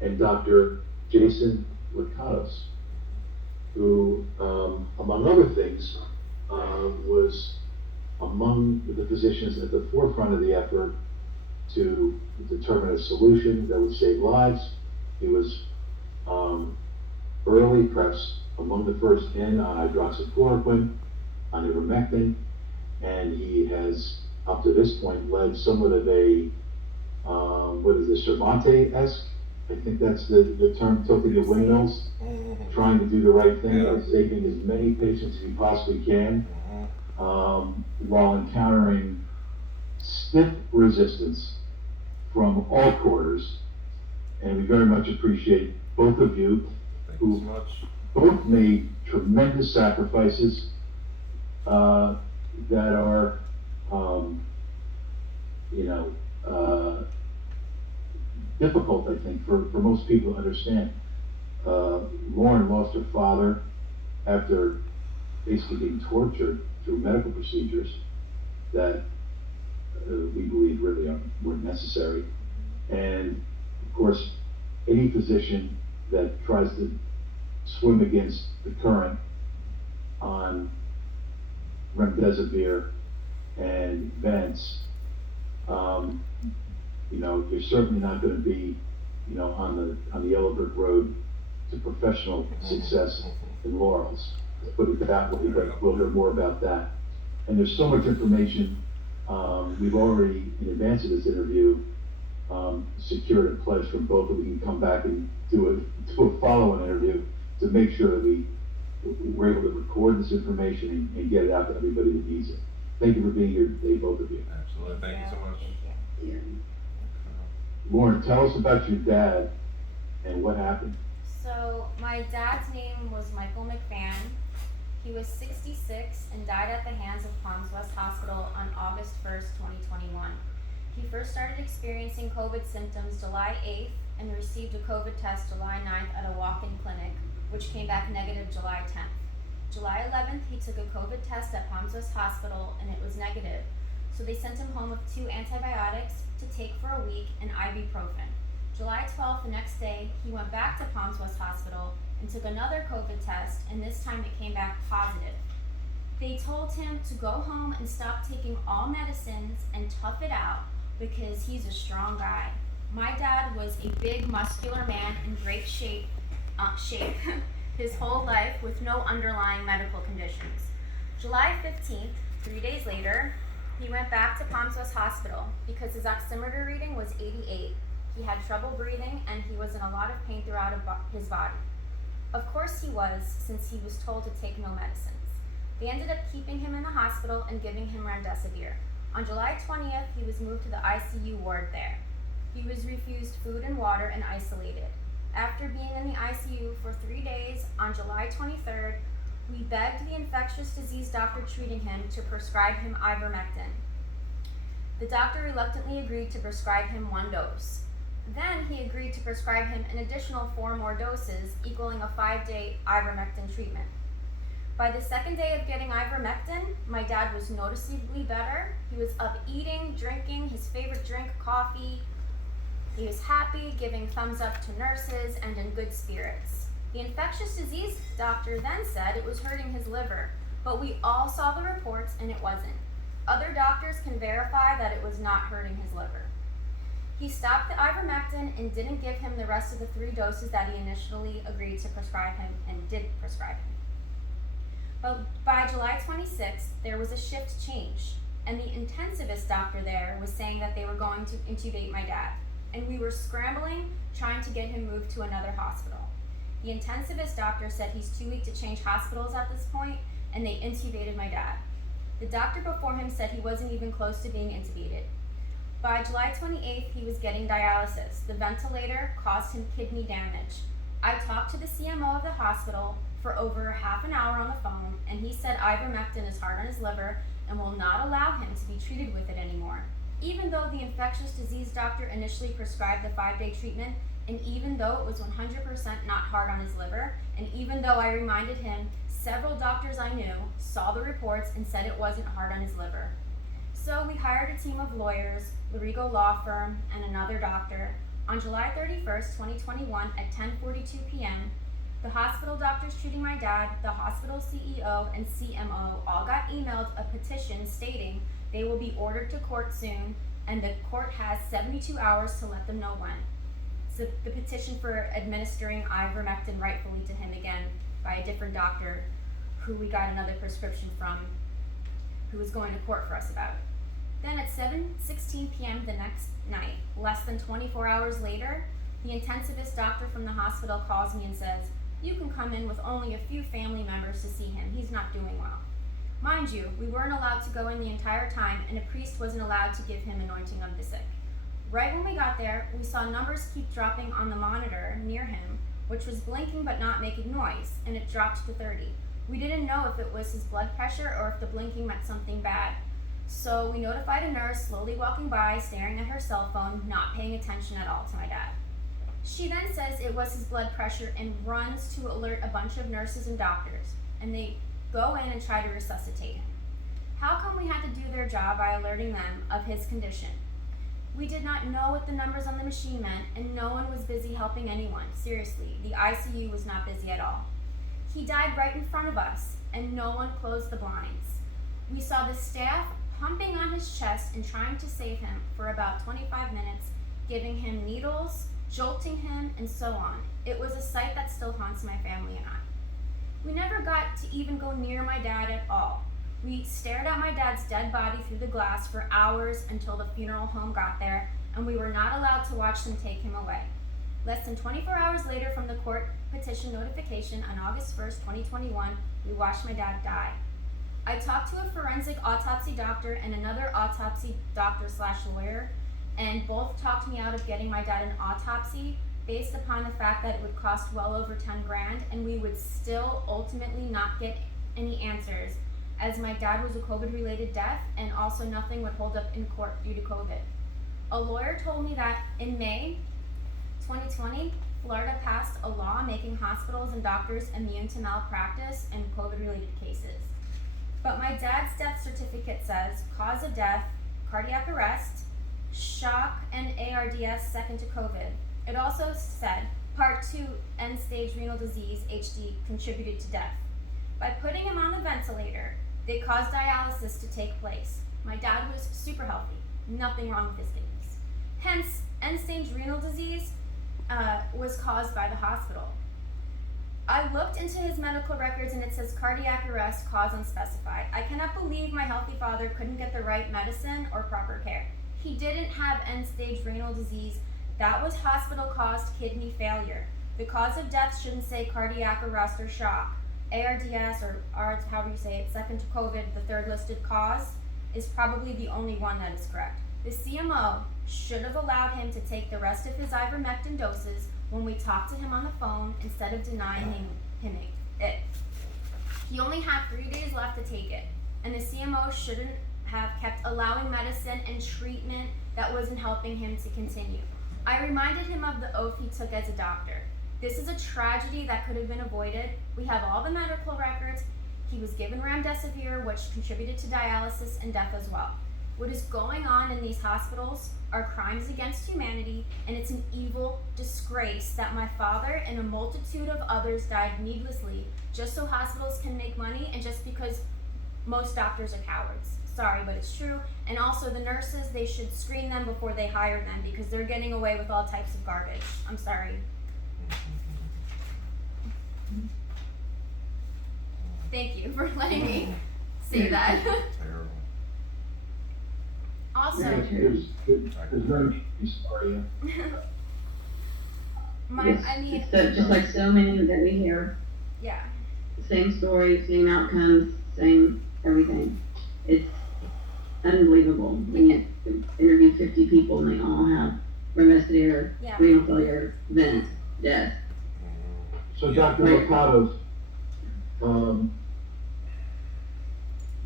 and Dr. Jason Lakatos, who, among other things, was among the physicians at the forefront of the effort to determine a solution that would save lives. He was early, perhaps among the first in on hydroxychloroquine, on ivermectin, and he has, up to this point, led somewhat of a, what is it, Cervantes-esque? I think that's the term, tilting the windmills, trying to do the right thing, by saving as many patients as you possibly can, while encountering stiff resistance from all quarters. And we very much appreciate both of you, who both made tremendous sacrifices that are, difficult, I think, for most people to understand. Lauren lost her father after basically being tortured through medical procedures that we believe really weren't necessary. And of course, any physician that tries to swim against the current on remdesivir and vents, you're certainly not going to be, on the yellow brick road to professional success and laurels. Let's put it that way, but we'll hear more about that. And there's so much information. We've already, in advance of this interview, secured a pledge from both that we can come back and do a follow-on interview to make sure that we're able to record this information and get it out to everybody that needs it. Thank you for being here today, both of you. Absolutely, thank you so much. Yeah. Lauren, tell us about your dad and what happened. So my dad's name was Michael McFan. He was 66 and died at the hands of Palms West Hospital on August 1st, 2021. He first started experiencing COVID symptoms July 8th and received a COVID test July 9th at a walk-in clinic, which came back negative July 10th. July 11th, he took a COVID test at Palms West Hospital and it was negative. So they sent him home with 2 antibiotics to take for a week and ibuprofen. July 12th, the next day, he went back to Palms West Hospital and took another COVID test, and this time it came back positive. They told him to go home and stop taking all medicines and tough it out because he's a strong guy. My dad was a big, muscular man in great shape his whole life with no underlying medical conditions. July 15th, 3 days later, he went back to Palms West Hospital because his oximeter reading was 88. He had trouble breathing and he was in a lot of pain throughout his body. Of course he was, since he was told to take no medicines. They ended up keeping him in the hospital and giving him remdesivir. On July 20th, he was moved to the ICU ward there. He was refused food and water and isolated. After being in the ICU for 3 days, on July 23rd, we begged the infectious disease doctor treating him to prescribe him ivermectin. The doctor reluctantly agreed to prescribe him 1 dose. Then he agreed to prescribe him an additional 4 more doses, equaling a 5-day ivermectin treatment. By the 2nd day of getting ivermectin, my dad was noticeably better. He was up eating, drinking his favorite drink, coffee. He was happy, giving thumbs up to nurses, and in good spirits. The infectious disease doctor then said it was hurting his liver, but we all saw the reports and it wasn't. Other doctors can verify that it was not hurting his liver. He stopped the ivermectin and didn't give him the rest of the 3 doses that he initially agreed to prescribe him and did prescribe him. But by July 26th, there was a shift change, and the intensivist doctor there was saying that they were going to intubate my dad, and we were scrambling, trying to get him moved to another hospital. The intensivist doctor said he's too weak to change hospitals at this point, and they intubated my dad. The doctor before him said he wasn't even close to being intubated. By July 28th, he was getting dialysis. The ventilator caused him kidney damage. I talked to the CMO of the hospital for over half an hour on the phone, and he said ivermectin is hard on his liver and will not allow him to be treated with it anymore. Even though the infectious disease doctor initially prescribed the 5-day treatment, and even though it was 100% not hard on his liver, and even though I reminded him several doctors I knew saw the reports and said it wasn't hard on his liver. So we hired a team of lawyers, Lorigo Law Firm, and another doctor. On July 31st, 2021 at 10:42 p.m., the hospital doctors treating my dad, the hospital CEO, and CMO all got emailed a petition stating they will be ordered to court soon, and the court has 72 hours to let them know when. So the petition for administering ivermectin rightfully to him again by a different doctor who we got another prescription from, who was going to court for us about it. Then at 7:16 p.m. the next night, less than 24 hours later, the intensivist doctor from the hospital calls me and says, "You can come in with only a few family members to see him. He's not doing well." Mind you, we weren't allowed to go in the entire time, and a priest wasn't allowed to give him anointing of the sick. Right when we got there, we saw numbers keep dropping on the monitor near him, which was blinking but not making noise, and it dropped to 30. We didn't know if it was his blood pressure or if the blinking meant something bad. So we notified a nurse slowly walking by, staring at her cell phone, not paying attention at all to my dad. She then says it was his blood pressure and runs to alert a bunch of nurses and doctors, and they go in and try to resuscitate him. How come we had to do their job by alerting them of his condition? We did not know what the numbers on the machine meant, and no one was busy helping anyone. Seriously, the ICU was not busy at all. He died right in front of us, and no one closed the blinds. We saw the staff pumping on his chest and trying to save him for about 25 minutes, giving him needles, jolting him, and so on. It was a sight that still haunts my family and I. We never got to even go near my dad at all. We stared at my dad's dead body through the glass for hours until the funeral home got there, and we were not allowed to watch them take him away. Less than 24 hours later from the court petition notification on August 1st, 2021, we watched my dad die. I talked to a forensic autopsy doctor and another autopsy doctor/lawyer, and both talked me out of getting my dad an autopsy based upon the fact that it would cost well over 10 grand, and we would still ultimately not get any answers, as my dad was a COVID-related death, and also nothing would hold up in court due to COVID. A lawyer told me that in May 2020, Florida passed a law making hospitals and doctors immune to malpractice and COVID-related cases. But my dad's death certificate says cause of death, cardiac arrest, shock, and ARDS second to COVID. It also said part 2 end-stage renal disease, HD, contributed to death. By putting him on the ventilator, they caused dialysis to take place. My dad was super healthy, nothing wrong with his kidneys. Hence, end-stage renal disease was caused by the hospital. I looked into his medical records and it says cardiac arrest, cause unspecified. I cannot believe my healthy father couldn't get the right medicine or proper care. He didn't have end-stage renal disease. That was hospital-caused kidney failure. The cause of death shouldn't say cardiac arrest or shock. ARDS, or however you say it, second to COVID, the third listed cause, is probably the only one that is correct. The CMO should have allowed him to take the rest of his ivermectin doses when we talked to him on the phone instead of denying him it. He only had 3 days left to take it, and the CMO shouldn't have kept allowing medicine and treatment that wasn't helping him to continue. I reminded him of the oath he took as a doctor. This is a tragedy that could have been avoided. We have all the medical records. He was given remdesivir, which contributed to dialysis and death as well. What is going on in these hospitals are crimes against humanity, and it's an evil disgrace that my father and a multitude of others died needlessly just so hospitals can make money and just because most doctors are cowards. Sorry, but it's true. And also the nurses, they should screen them before they hire them because they're getting away with all types of garbage. I'm sorry. Thank you for letting me say that. Terrible. Also, There's no need to be sorry. Just like so many that we hear, yeah. same story, same outcomes, same everything. It's unbelievable. We interviewed 50 people and they all have remdesivir, Yeah. renal failure, vent, death. So Dr. Mercado,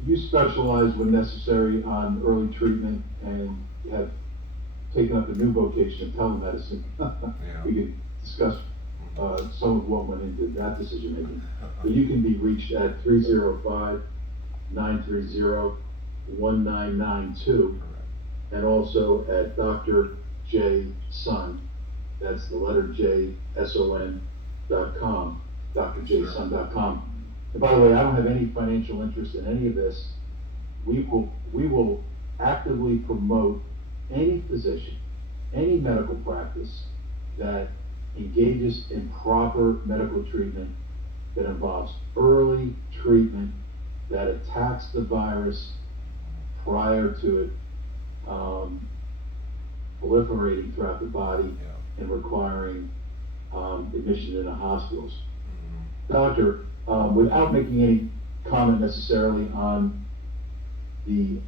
you specialize when necessary on early treatment and have taken up a new vocation of telemedicine. Yeah. We could discuss some of what went into that decision making. But you can be reached at 305-930-1992 and also at Dr. J. Sun That's the letter J, SON.com, drjson.com. And by the way, I don't have any financial interest in any of this. We will actively promote any physician, any medical practice that engages in proper medical treatment, that involves early treatment, that attacks the virus prior to it proliferating throughout the body and requiring admission into hospitals. Doctor, without making any comment necessarily on the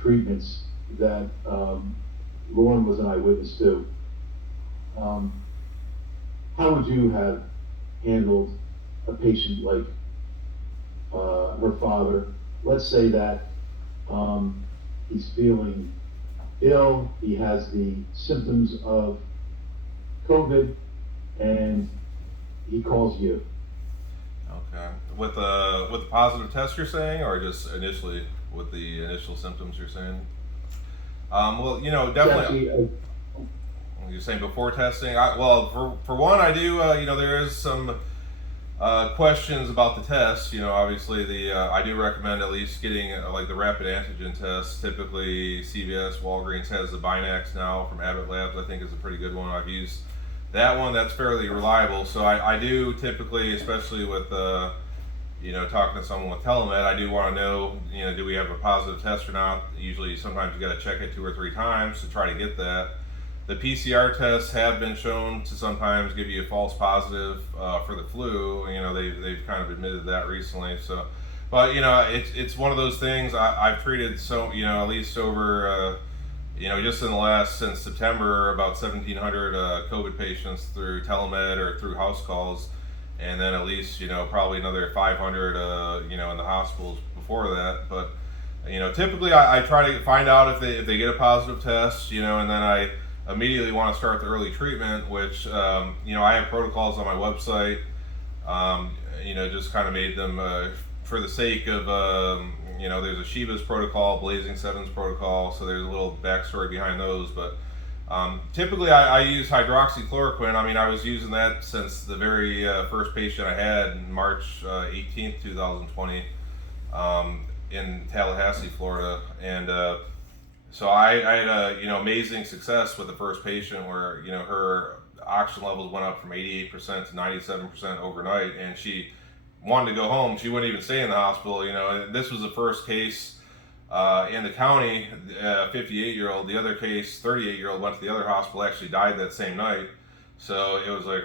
treatments that Lauren was an eyewitness to, how would you have handled a patient like her father? Let's say that he's feeling ill, he has the symptoms of COVID, and he calls you. Okay. With the positive test you're saying, or just initially with the initial symptoms you're saying? Well, definitely. You're saying before testing? For one, I do. There is some questions about the test. Obviously I do recommend at least getting like the rapid antigen test. Typically, CVS, Walgreens has the Binax now from Abbott Labs. I think is a pretty good one. I've used that one. That's fairly reliable. So I do typically, especially with talking to someone with telemed, I do want to know, do we have a positive test or not? Usually, sometimes you got to check it 2 or 3 times to try to get that. The PCR tests have been shown to sometimes give you a false positive for the flu. They've kind of admitted that recently. So, but it's one of those things. I've treated at least over just in the last since September about 1,700 COVID patients through telemed or through house calls, and then at least probably another 500 in the hospitals before that. But typically I try to find out if they get a positive test, and then I immediately want to start the early treatment, which I have protocols on my website. Just kind of made them for the sake of there's a Shiva's protocol, Blazing Sevens protocol, so there's a little backstory behind those. But typically I use hydroxychloroquine. I was using that since the very first patient I had, March 18th, 2020, in Tallahassee, Florida, and so I had amazing success with the first patient where her oxygen levels went up from 88% to 97% overnight, and she wanted to go home. She wouldn't even stay in the hospital. This was the first case in the county, 58-year-old. The other case, 38-year-old, went to the other hospital, actually died that same night. So it was like,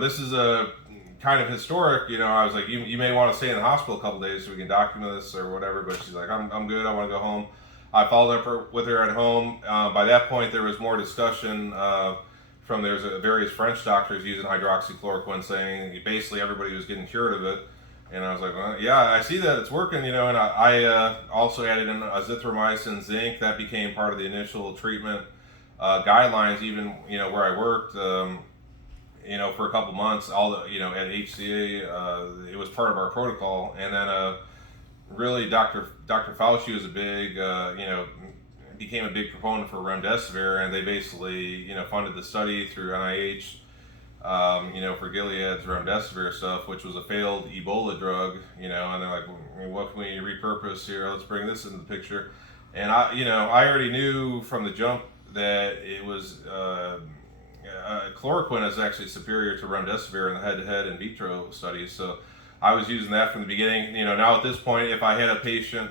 this is a kind of historic. I was like, you may want to stay in the hospital a couple days so we can document this or whatever. But she's like, I'm good. I want to go home. I followed up with her at home. By that point, there was more discussion from there's various French doctors using hydroxychloroquine, saying basically everybody was getting cured of it. And I was like, well, yeah, I see that it's working, and I also added in azithromycin, zinc. That became part of the initial treatment guidelines, even where I worked. For a couple months, all the at HCA, it was part of our protocol, and then really Dr. Fauci was a big, became a big proponent for remdesivir, and they basically, funded the study through NIH, for Gilead's remdesivir stuff, which was a failed Ebola drug, and they're like, what can we repurpose here? Let's bring this into the picture. And I already knew from the jump that it was, chloroquine is actually superior to remdesivir in the head-to-head in vitro studies. So I was using that from the beginning. Now at this point, if I had a patient,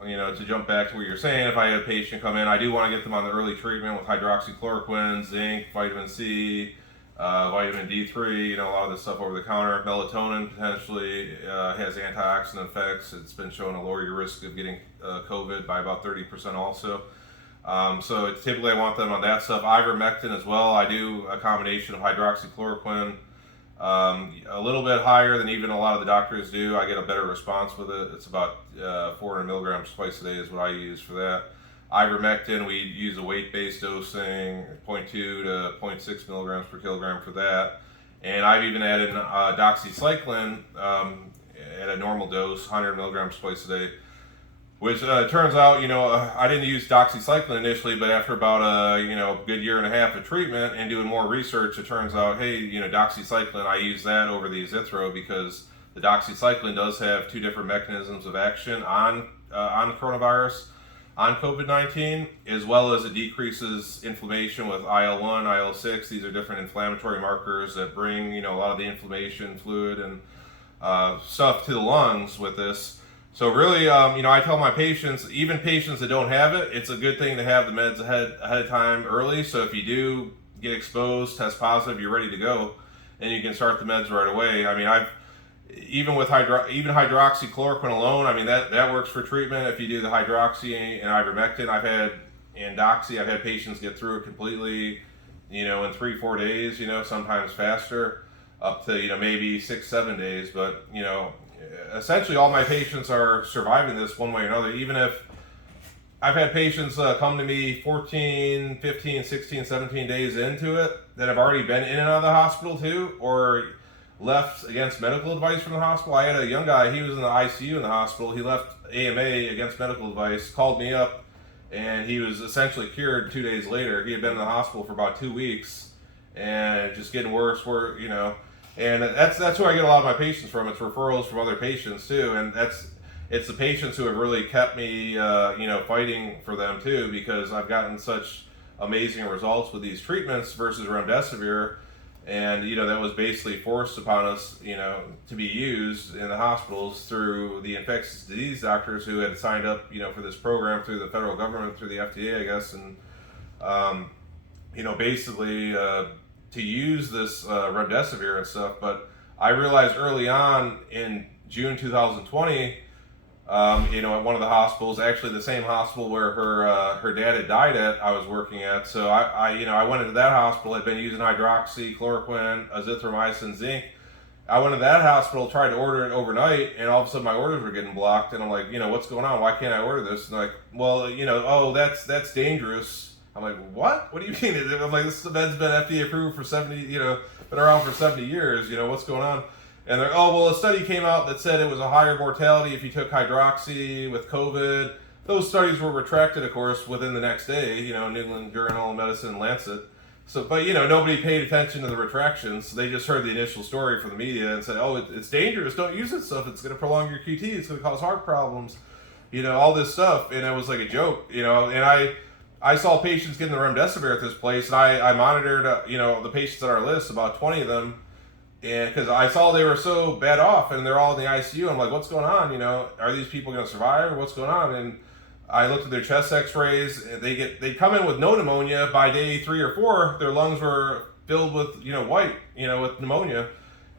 to jump back to what you're saying, if I had a patient come in, I do want to get them on the early treatment with hydroxychloroquine, zinc, vitamin C, vitamin D3, a lot of this stuff over the counter. Melatonin potentially has antioxidant effects. It's been shown to lower your risk of getting COVID by about 30% also. So typically I want them on that stuff. Ivermectin as well. I do a combination of hydroxychloroquine, a little bit higher than even a lot of the doctors do. I get a better response with it. It's about 400 milligrams twice a day is what I use for that. Ivermectin, we use a weight-based dosing, 0.2 to 0.6 milligrams per kilogram for that. And I've even added doxycycline at a normal dose, 100 milligrams twice a day. Which turns out, I didn't use doxycycline initially, but after about a good year and a half of treatment and doing more research, it turns out, hey, doxycycline, I use that over the azithro because the doxycycline does have two different mechanisms of action on coronavirus, on COVID-19, as well as it decreases inflammation with IL-1, IL-6. These are different inflammatory markers that bring, a lot of the inflammation, fluid, and stuff to the lungs with this. So really, I tell my patients, even patients that don't have it, it's a good thing to have the meds ahead of time early. So if you do get exposed, test positive, you're ready to go, and you can start the meds right away. I mean, even with hydroxychloroquine alone, I mean that works for treatment. If you do the hydroxy and ivermectin, I've had I've had patients get through it completely, in 3-4 days, sometimes faster, up to maybe 6-7 days. But essentially all my patients are surviving this one way or another. Even if I've had patients come to me 14, 15, 16, 17 days into it that have already been in and out of the hospital too, or left against medical advice from the hospital. I had a young guy, he was in the ICU in the hospital. He left AMA against medical advice, called me up, and he was essentially cured 2 days later. He had been in the hospital for about 2 weeks and just getting worse, and that's who I get a lot of my patients from. It's referrals from other patients too, and it's the patients who have really kept me, fighting for them too, because I've gotten such amazing results with these treatments versus remdesivir, and that was basically forced upon us, to be used in the hospitals through the infectious disease doctors who had signed up, for this program through the federal government, through the FDA, I guess, and basically. To use this remdesivir and stuff. But I realized early on in June 2020, at one of the hospitals, actually the same hospital where her dad had died at, I was working at. So I went into that hospital. I'd been using hydroxychloroquine, azithromycin, zinc. I went to that hospital, tried to order it overnight, and all of a sudden my orders were getting blocked. And I'm like, what's going on? Why can't I order this? And they're like, well, that's dangerous. I'm like, what? What do you mean? I'm like, this med's been FDA approved for 70, been around for 70 years. What's going on? And they're, oh, well, a study came out that said it was a higher mortality if you took hydroxy with COVID. Those studies were retracted, of course, within the next day, New England Journal of Medicine, Lancet. So, but, nobody paid attention to the retractions. They just heard the initial story from the media and said, oh, it's dangerous. Don't use this stuff. It's going to prolong your QT. It's going to cause heart problems, all this stuff. And it was like a joke, and I saw patients getting the remdesivir at this place, and I monitored, the patients on our list, about 20 of them, and because I saw they were so bad off, and they're all in the ICU. I'm like, what's going on? Are these people going to survive? What's going on? And I looked at their chest X-rays. And they come in with no pneumonia. By day 3 or 4, their lungs were filled with white, with pneumonia.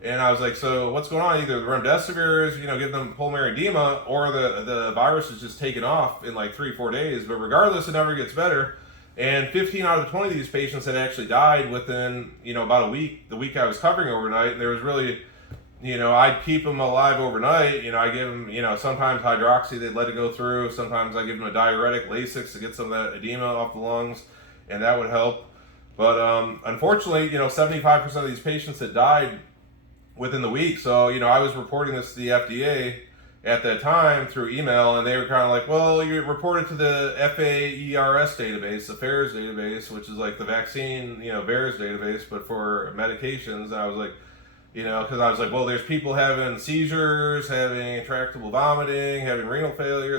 And I was like, so what's going on? Either the remdesivir is, give them pulmonary edema, or the virus is just taken off in like 3-4 days. But regardless, it never gets better. And 15 out of 20 of these patients had actually died within, about a week, the week I was covering overnight. And there was really, I'd keep them alive overnight. I give them, sometimes hydroxy, they'd let it go through. Sometimes I give them a diuretic, Lasix, to get some of that edema off the lungs, and that would help. But unfortunately, 75% of these patients had died within the week. So, I was reporting this to the FDA at that time through email, and they were kind of like, well, you reported to the FAERS database, the FAERS database, which is like the vaccine, VAERS database, but for medications. And I was like, because I was like, well, there's people having seizures, having intractable vomiting, having renal failure,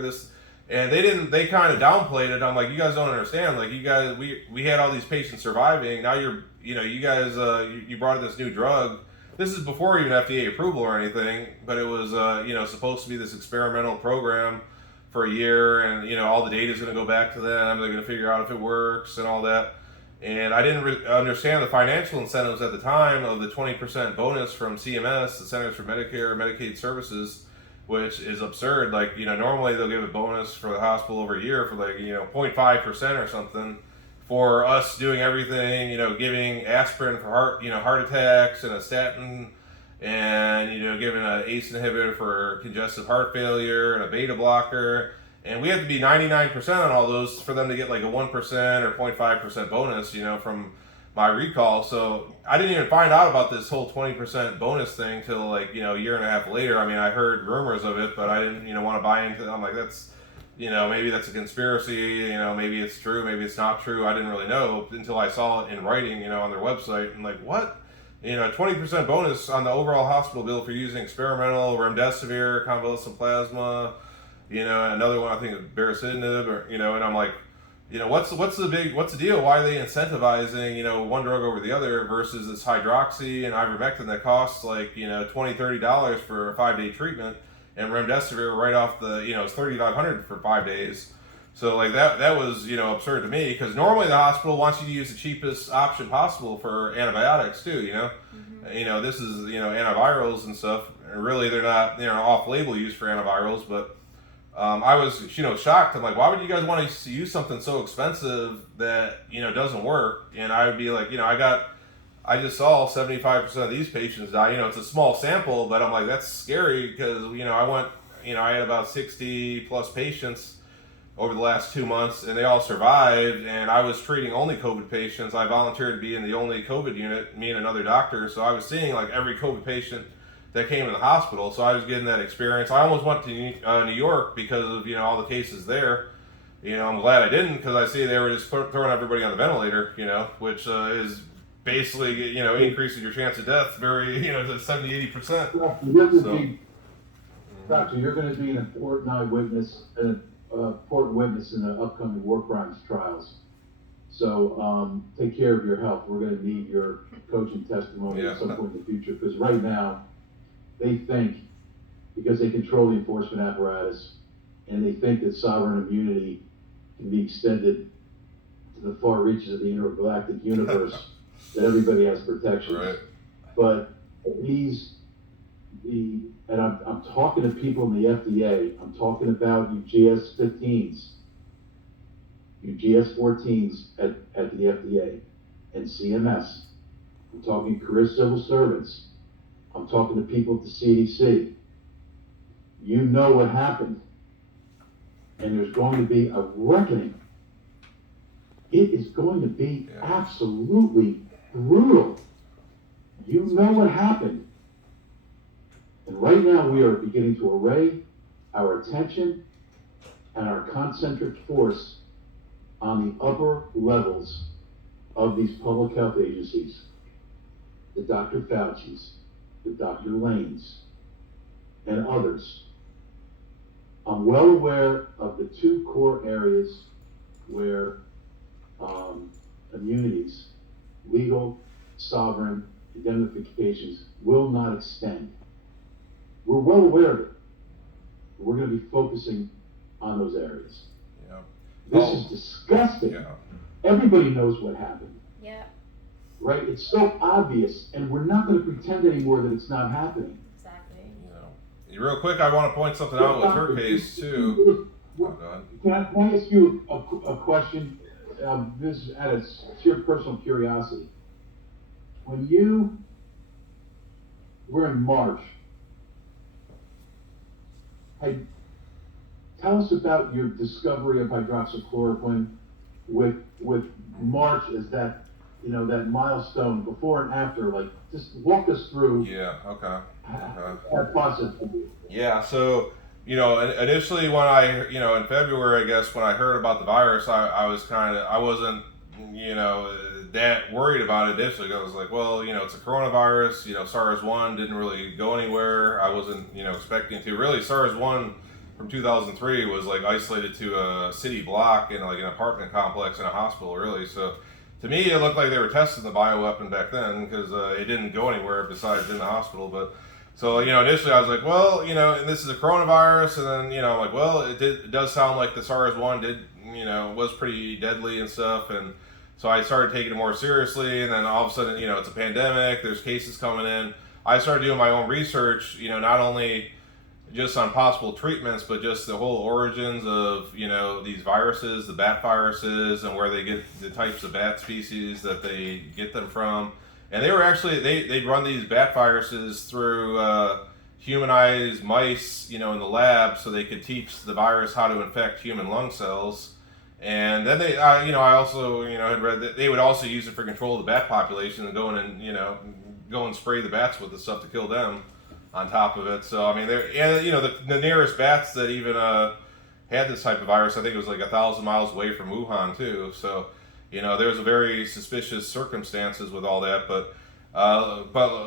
and they kind of downplayed it. I'm like, you guys don't understand. Like, you guys, we had all these patients surviving. Now you guys, you brought in this new drug. This is before even FDA approval or anything, but it was, supposed to be this experimental program for a year, and, all the data is going to go back to them. They're going to figure out if it works and all that. And I didn't understand the financial incentives at the time of the 20% bonus from CMS, the Centers for Medicare and Medicaid Services, which is absurd. Like, normally they'll give a bonus for the hospital over a year for like, 0.5% or something. For us doing everything, giving aspirin for heart attacks, and a statin, and, giving an ACE inhibitor for congestive heart failure, and a beta blocker. And we had to be 99% on all those for them to get like a 1% or 0.5% bonus, from my recall. So I didn't even find out about this whole 20% bonus thing till like, a year and a half later. I mean, I heard rumors of it, but I didn't, want to buy into it. I'm like, that's, maybe that's a conspiracy, maybe it's true, maybe it's not true. I didn't really know until I saw it in writing, on their website. And like, what? 20% bonus on the overall hospital bill for using experimental remdesivir, convalescent plasma, another one, I think baricitinib, or, and I'm like, what's the deal? Why are they incentivizing, one drug over the other versus this hydroxy and ivermectin that costs like, $20, $30 for a 5-day treatment, and remdesivir right off the, it's $3,500 for 5 days. So like that was, absurd to me, because normally the hospital wants you to use the cheapest option possible for antibiotics too, Mm-hmm. This is, antivirals and stuff. And really they're not, off-label use for antivirals, but I was, shocked. I'm like, why would you guys want to use something so expensive that, doesn't work? And I would be like, I just saw 75% of these patients die. It's a small sample, but I'm like, that's scary because, I had about 60 plus patients over the last 2 months, and they all survived, and I was treating only COVID patients. I volunteered to be in the only COVID unit, me and another doctor, so I was seeing like every COVID patient that came to the hospital, so I was getting that experience. I almost went to New York because of, all the cases there. I'm glad I didn't, because I see they were just throwing everybody on the ventilator, which is basically, increasing your chance of death very, to 70-80%. Doctor, you're going to be an important eyewitness, an important witness in the upcoming war crimes trials. So take care of your health. We're going to need your coaching testimony at some point in the future, because right now they think, because they control the enforcement apparatus, and they think that sovereign immunity can be extended to the far reaches of the intergalactic universe, that everybody has protections. Right. But and I'm talking to people in the FDA, I'm talking about you GS-15s, you GS-14s at the FDA and CMS. I'm talking career civil servants. I'm talking to people at the CDC. You know what happened. And there's going to be a reckoning. It is going to be absolutely brutal. You know what happened. And right now we are beginning to array our attention and our concentric force on the upper levels of these public health agencies, the Dr. Fauci's, the Dr. Lane's, and others. I'm well aware of the two core areas where immunities, legal, sovereign indemnifications will not extend. We're well aware of it. We're going to be focusing on those areas. Yeah. This is disgusting. Yeah. Everybody knows what happened. Yeah. Right? It's so obvious, and we're not going to pretend anymore that it's not happening. Exactly. Real quick, I want to point something out with her case too. Can I ask you a question? This is out of sheer personal curiosity. When you were in March, tell us about your discovery of hydroxychloroquine with March as that, that milestone before and after. Like, just walk us through. Yeah. Okay. That process. Yeah. So, initially when I, in February, I guess, when I heard about the virus, I wasn't, that worried about it initially. I was like, well, it's a coronavirus, SARS-1 didn't really go anywhere. I wasn't, expecting to. Really, SARS-1 from 2003 was like isolated to a city block in like an apartment complex in a hospital, really. So to me, it looked like they were testing the bioweapon back then, because it didn't go anywhere besides in the hospital. But so, initially I was like, well, and this is a coronavirus. And then, I'm like, well, it does sound like the SARS-1 did, was pretty deadly and stuff. And so I started taking it more seriously. And then all of a sudden, it's a pandemic, there's cases coming in. I started doing my own research, not only just on possible treatments, but just the whole origins of, these viruses, the bat viruses, and where they get the types of bat species that they get them from. And they were actually, they'd run these bat viruses through humanized mice, in the lab, so they could teach the virus how to infect human lung cells. And then they, I also, had read that they would also use it for control of the bat population and go in and, go and spray the bats with the stuff to kill them on top of it. So, I mean, they're, and, the nearest bats that even had this type of virus. I think it was like 1,000 miles away from Wuhan too. So, there was a very suspicious circumstances with all that. But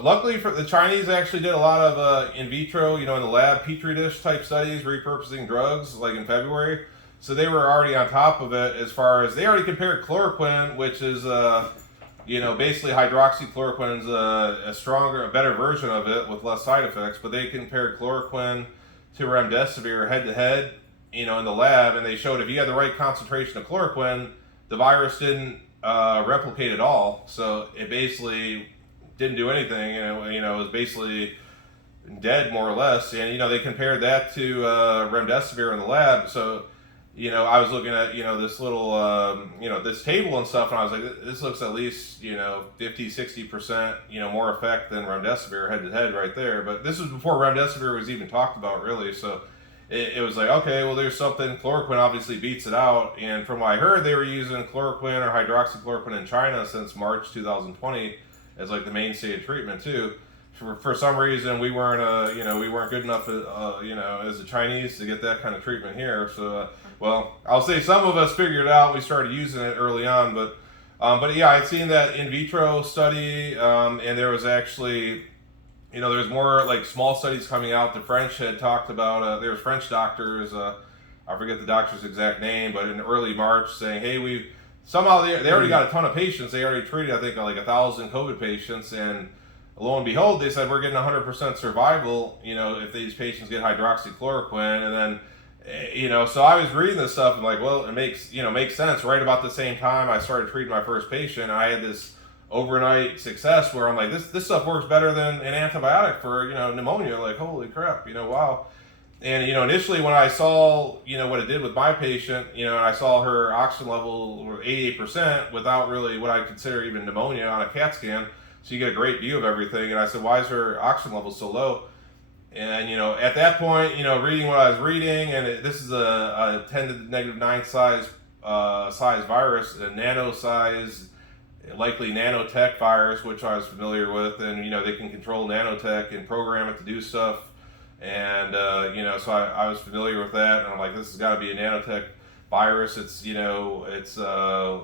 luckily for the Chinese, actually did a lot of in vitro, in the lab petri dish type studies, repurposing drugs like in February. So they were already on top of it as far as they already compared chloroquine, which is basically hydroxychloroquine's a stronger, a better version of it with less side effects. But they compared chloroquine to remdesivir head to head, in the lab, and they showed if you had the right concentration of chloroquine, the virus didn't replicate at all. So it basically didn't do anything. It was basically dead more or less. And they compared that to remdesivir in the lab. So I was looking at this little this table and stuff, and I was like, this looks at least 50-60% more effect than remdesivir head to head right there. But this was before remdesivir was even talked about really. So it was like, okay, well, there's something. Chloroquine obviously beats it out. And from what I heard, they were using chloroquine or hydroxychloroquine in China since March 2020 as like the mainstay of treatment too. For some reason, we weren't good enough as the Chinese to get that kind of treatment here. So well, I'll say some of us figured it out. We started using it early on, but yeah, I'd seen that in vitro study, and there was actually, there's more like small studies coming out. The French had talked about, there's French doctors, I forget the doctor's exact name, but in early March saying, hey, they already got a ton of patients. They already treated, I think, like 1,000 COVID patients, and lo and behold, they said we're getting 100% survival, if these patients get hydroxychloroquine. And then, so I was reading this stuff and like, well, it makes sense. Right about the same time I started treating my first patient, I had this overnight success where I'm like, this stuff works better than an antibiotic for, pneumonia. Like, holy crap, wow. And, initially when I saw, what it did with my patient, and I saw her oxygen level 88% without really what I consider even pneumonia on a CAT scan. So you get a great view of everything. And I said, why is her oxygen level so low? And, at that point, reading what I was reading, and this is a 10 to the negative 9 size virus, a nano size, likely nanotech virus, which I was familiar with. And, they can control nanotech and program it to do stuff. And, so I was familiar with that. And I'm like, this has got to be a nanotech virus. It's, it's a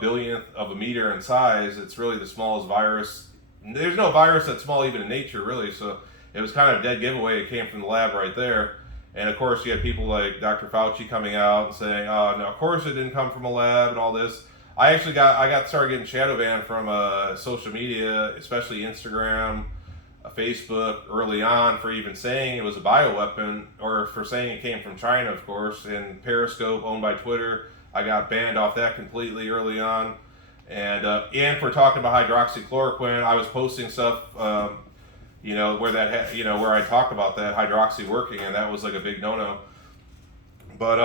billionth of a meter in size. It's really the smallest virus. There's no virus that's small even in nature, really. So it was kind of a dead giveaway. It came from the lab right there. And of course, you had people like Dr. Fauci coming out and saying, "Oh no, of course it didn't come from a lab," and all this. I started getting shadow banned from social media, especially Instagram, Facebook, early on for even saying it was a bioweapon, or for saying it came from China, of course. And Periscope, owned by Twitter, I got banned off that completely early on. And for talking about hydroxychloroquine, I was posting stuff. Where I talk about that hydroxy working, and that was like a big no-no. But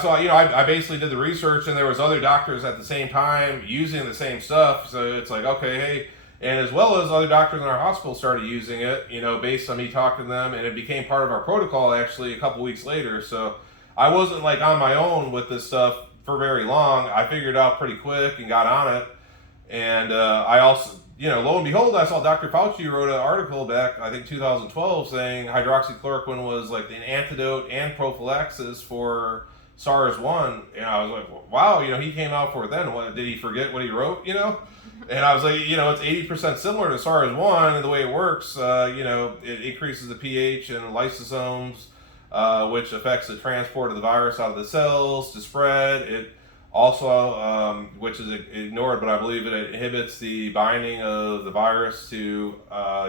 so I basically did the research, and there was other doctors at the same time using the same stuff. So it's like, okay, hey, and as well as other doctors in our hospital started using it, based on me talking to them, and it became part of our protocol actually a couple weeks later. So I wasn't like on my own with this stuff for very long. I figured it out pretty quick and got on it, and I also. Lo and behold, I saw Dr. Fauci wrote an article back, I think 2012, saying hydroxychloroquine was like an antidote and prophylaxis for SARS-1. And I was like, wow, he came out for it then. What, did he forget what he wrote, And I was like, it's 80% similar to SARS-1 and the way it works. It increases the pH and lysosomes, which affects the transport of the virus out of the cells to spread. It also, which is ignored, but I believe it inhibits the binding of the virus to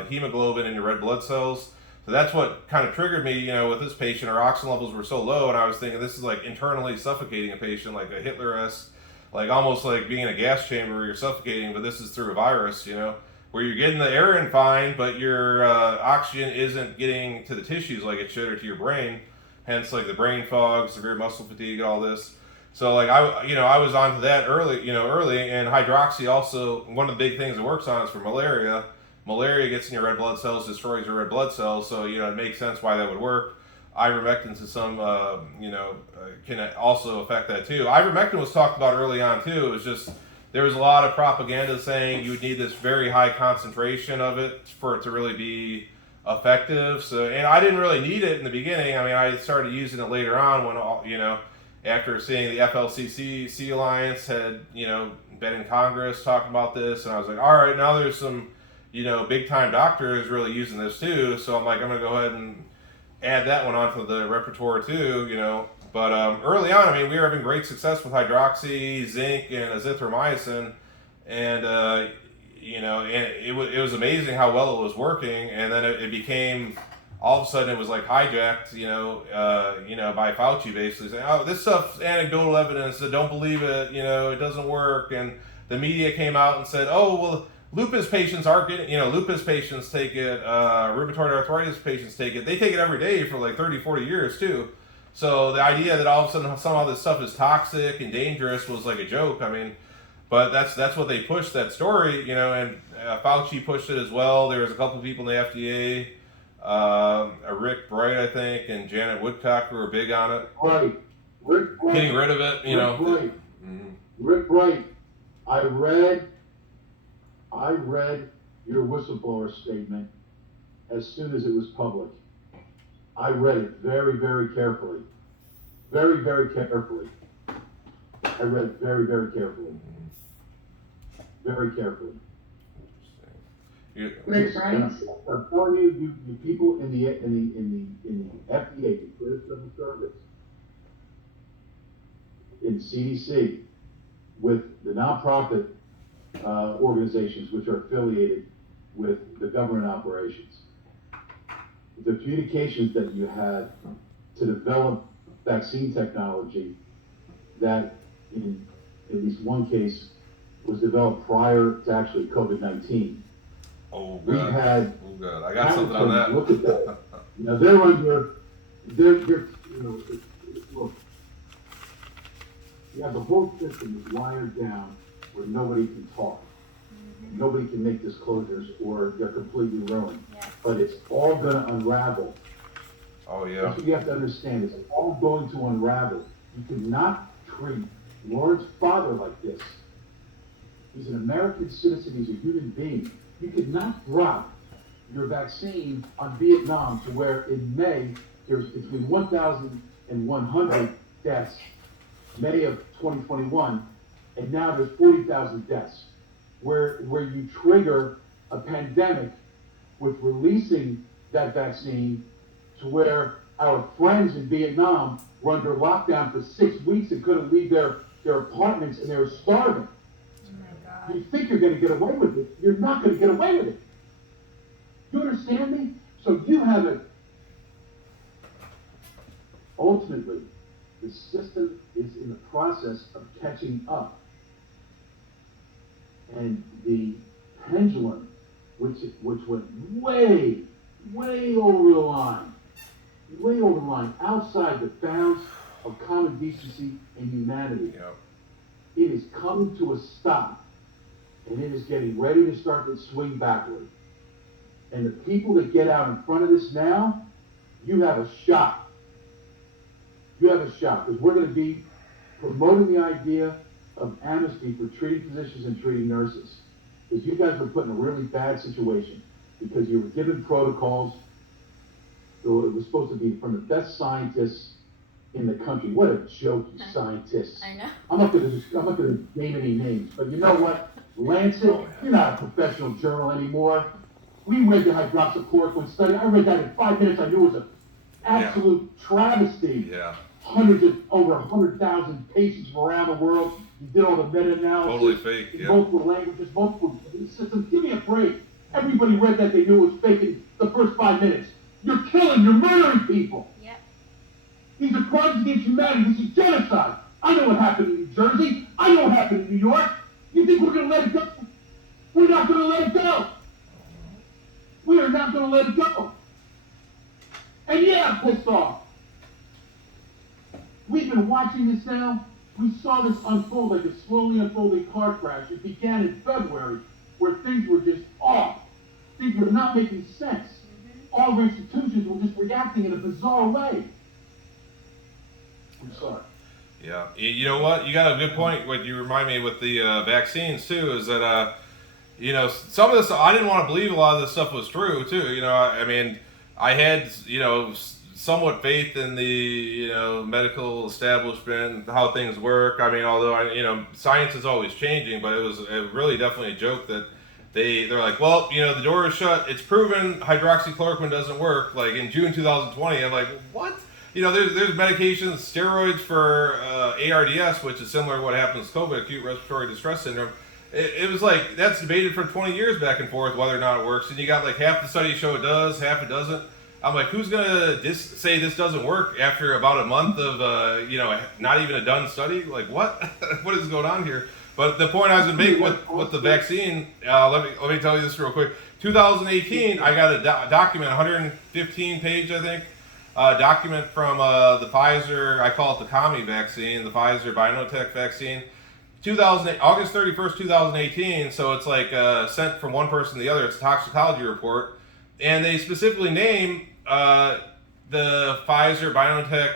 hemoglobin in your red blood cells. So that's what kind of triggered me, with this patient. Our oxygen levels were so low, and I was thinking this is like internally suffocating a patient, like a Hitler-esque, like almost like being in a gas chamber where you're suffocating, but this is through a virus, where you're getting the air in fine, but your oxygen isn't getting to the tissues like it should, or to your brain. Hence, like the brain fog, severe muscle fatigue, all this. So like I was onto that early, and hydroxy also, one of the big things it works on is for malaria. Malaria gets in your red blood cells, destroys your red blood cells, so it makes sense why that would work. Ivermectin to some, can also affect that too. Ivermectin was talked about early on too. It was just, there was a lot of propaganda saying you would need this very high concentration of it for it to really be effective. So, and I didn't really need it in the beginning. I mean, I started using it later on when all, after seeing the FLCC Alliance had, been in Congress talking about this, and I was like, all right, now there's some, big time doctors really using this too. So I'm like, I'm gonna go ahead and add that one onto the repertoire too, But early on, I mean, we were having great success with hydroxy, zinc, and azithromycin, and and it was amazing how well it was working. And then it became, all of a sudden, it was like hijacked, by Fauci basically saying, "Oh, this stuff's anecdotal evidence. So don't believe it. It doesn't work." And the media came out and said, "Oh, well, lupus patients aren't getting, lupus patients take it, rheumatoid arthritis patients take it. They take it every day for like 30, 40 years too." So the idea that all of a sudden somehow this stuff is toxic and dangerous was like a joke. I mean, but that's what they pushed, that story, and Fauci pushed it as well. There was a couple of people in the FDA, Rick Bright, I think, and Janet Woodcock, who were big on it. Right. Rick Bright. Getting rid of it, Rick Bright. Mm-hmm. Rick Bright. I read your whistleblower statement as soon as it was public. I read it very, very carefully. Very, very carefully. I read it very, very carefully. Very carefully. Rick Bright? I'm telling you, you people in the FDA, the British Civil Service, in CDC, with the nonprofit organizations which are affiliated with the government operations, the communications that you had to develop vaccine technology that in at least one case was developed prior to actually COVID-19. Oh, We God. had. Oh, God. I got something on that. Look at that. Now they're under, look. Yeah, the whole system is wired down where nobody can talk. Mm-hmm. Nobody can make disclosures or they're completely ruined. Yeah. But it's all gonna unravel. Oh, yeah. That's what you have to understand. It's all going to unravel. You cannot treat Lauren's father like this. He's an American citizen. He's a human being. You cannot drop your vaccine on Vietnam to where in May there's between 1,000 and 100 deaths, May of 2021, and now there's 40,000 deaths. Where you trigger a pandemic with releasing that vaccine to where our friends in Vietnam were under lockdown for 6 weeks and couldn't leave their apartments and they were starving. Oh my God. You think you're going to get away with it. You're not going to get away with it. You understand me? So you have it. Ultimately, the system is in the process of catching up. And the pendulum, which went way over the line, outside the bounds of common decency and humanity. Yep. It is coming to a stop, and it is getting ready to start to swing backward. And the people that get out in front of this now, you have a shot. You have a shot, because we're going to be promoting the idea of amnesty for treating physicians and treating nurses. Because you guys were put in a really bad situation, because you were given protocols. So it was supposed to be from the best scientists in the country. What a joke, you scientists. I know. I'm not gonna name any names, but you know what? Lancet, you're not a professional journal anymore. We read the hydroxychloroquine study. I read that in 5 minutes. I knew it was an absolute travesty. Yeah. Over 100,000 patients from around the world. You did all the meta-analysis. Totally fake, in yeah. multiple languages, multiple systems. Give me a break. Everybody read that. They knew it was fake in the first 5 minutes. You're murdering people. Yep. These are crimes against humanity. This is genocide. I know what happened in New Jersey. I know what happened in New York. You think we're going to let it go? We're not going to let it go. We are not going to let it go. And yeah, I'm pissed off. We've been watching this now. We saw this unfold like a slowly unfolding car crash. It began in February, where things were just off. Things were not making sense. All our institutions were just reacting in a bizarre way. I'm sorry. Yeah, you know what? You got a good point. What you remind me with the vaccines too is that some of this, I didn't want to believe a lot of this stuff was true too. I mean, I had, somewhat faith in the, medical establishment, how things work. I mean, although science is always changing, but it was really definitely a joke that they're like, well, the door is shut. It's proven hydroxychloroquine doesn't work. Like in June 2020, I'm like, what? There's medications, steroids for ARDS, which is similar to what happens with COVID, acute respiratory distress syndrome. It was like, that's debated for 20 years back and forth whether or not it works. And you got like half the studies show it does, half it doesn't. I'm like, who's going to say this doesn't work after about a month of, not even a done study? Like, what? What is going on here? But the point I was going to make with the vaccine, let me tell you this real quick. 2018, I got a document, 115 page, I think, document from the Pfizer, I call it the commie vaccine, the Pfizer BioNTech vaccine. August 31st, 2018, so it's like sent from one person to the other. It's a toxicology report. And they specifically name the Pfizer BioNTech,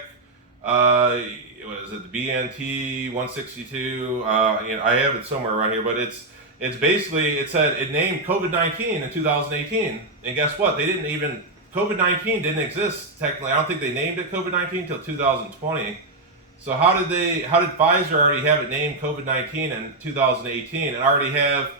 what is it, the BNT 162? I have it somewhere around here, but it's basically, it named COVID-19 in 2018. And guess what? COVID-19 didn't exist technically. I don't think they named it COVID-19 until 2020. So how did Pfizer already have it named COVID-19 in 2018 and already have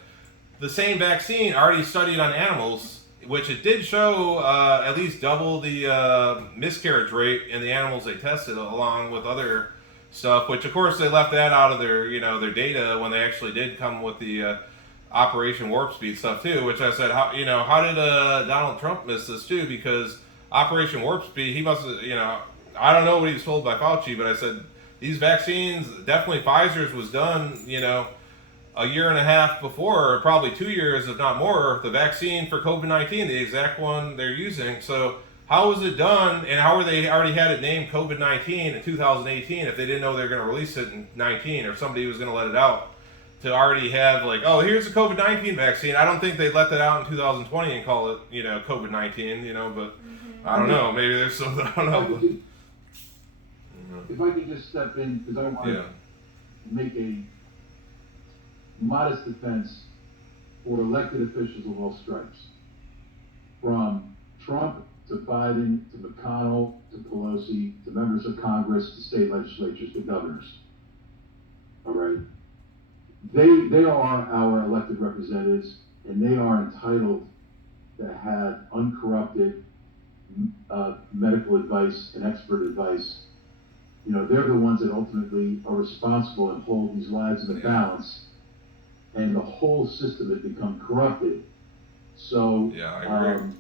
the same vaccine already studied on animals, which it did show at least double the miscarriage rate in the animals they tested, along with other stuff, which of course they left that out of their their data when they actually did come with the Operation Warp Speed stuff too, which I said, how did Donald Trump miss this too? Because Operation Warp Speed, he must have, I don't know what he was told by Fauci, but I said, these vaccines, definitely Pfizer's was done, a year and a half before, or probably 2 years, if not more, the vaccine for COVID-19, the exact one they're using. So how was it done, and how were they already had it named COVID-19 in 2018 if they didn't know they were going to release it in 19, or somebody was going to let it out? To already have like, oh, here's the COVID-19 vaccine. I don't think they'd let that out in 2020 and call it, COVID-19, but I don't know. Maybe there's something, I don't know. If I could just step in, because I want to make a modest defense for elected officials of all stripes. From Trump to Biden to McConnell to Pelosi to members of Congress to state legislatures to governors. All right? They are our elected representatives, and they are entitled to have uncorrupted medical advice and expert advice. They're the ones that ultimately are responsible and hold these lives in the balance, and the whole system has become corrupted. So I agree.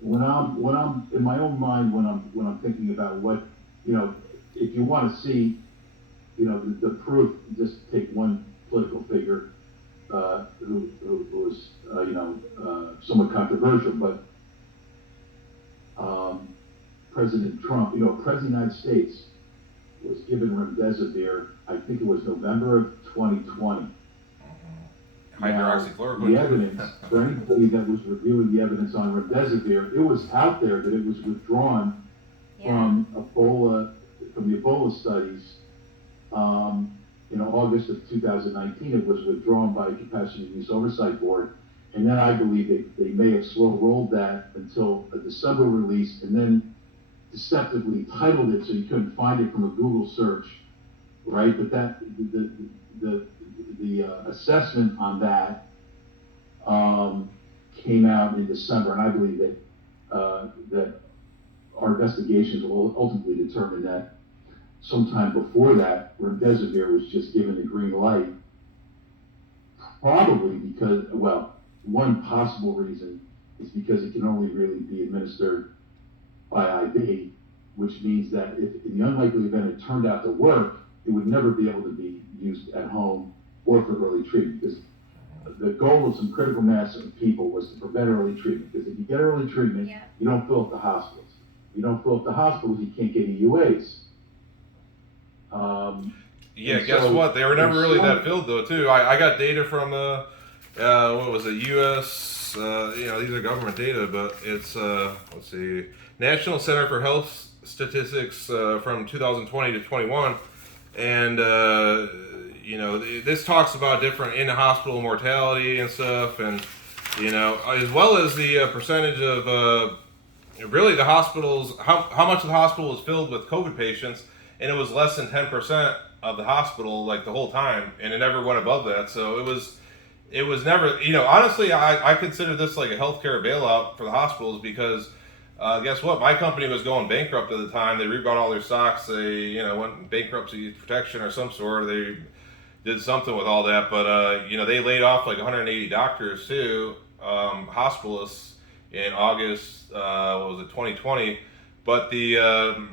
When I'm in my own mind, when I'm thinking about what, if you want to see, the proof, just take one political figure who was somewhat controversial, but President Trump, President of the United States was given remdesivir, I think it was November of 2020. Hydroxychloroquine. The evidence, for anybody that was reviewing the evidence on remdesivir, it was out there that it was withdrawn from the Ebola studies. In August of 2019, it was withdrawn by the Compassionate Use Oversight Board. And then I believe they may have slow rolled that until a December release, and then deceptively titled it so you couldn't find it from a Google search, right? But that the assessment on that came out in December, and I believe that our investigations will ultimately determine that sometime before that, remdesivir was just given the green light, probably because, one possible reason is because it can only really be administered by IV, which means that if in the unlikely event it turned out to work, it would never be able to be used at home or for early treatment, because the goal of some critical mass of people was to prevent early treatment, because if you get early treatment, you don't fill up the hospitals. You don't fill up the hospitals, you can't get EUAs. Guess what? They were never really that filled though, too. I got data from what was it, U.S., these are government data, but it's, let's see, National Center for Health Statistics from 2020 to 21, and, this talks about different in-hospital mortality and stuff, and as well as the percentage of really the hospitals, how much of the hospital was filled with COVID patients, and it was less than 10% of the hospital like the whole time, and it never went above that. So it was never, honestly, I consider this like a healthcare bailout for the hospitals because guess what? My company was going bankrupt at the time. They rebought all their stocks. They, went bankruptcy protection or some sort. They did something with all that, but they laid off like 180 doctors too, hospitalists in August, 2020. But the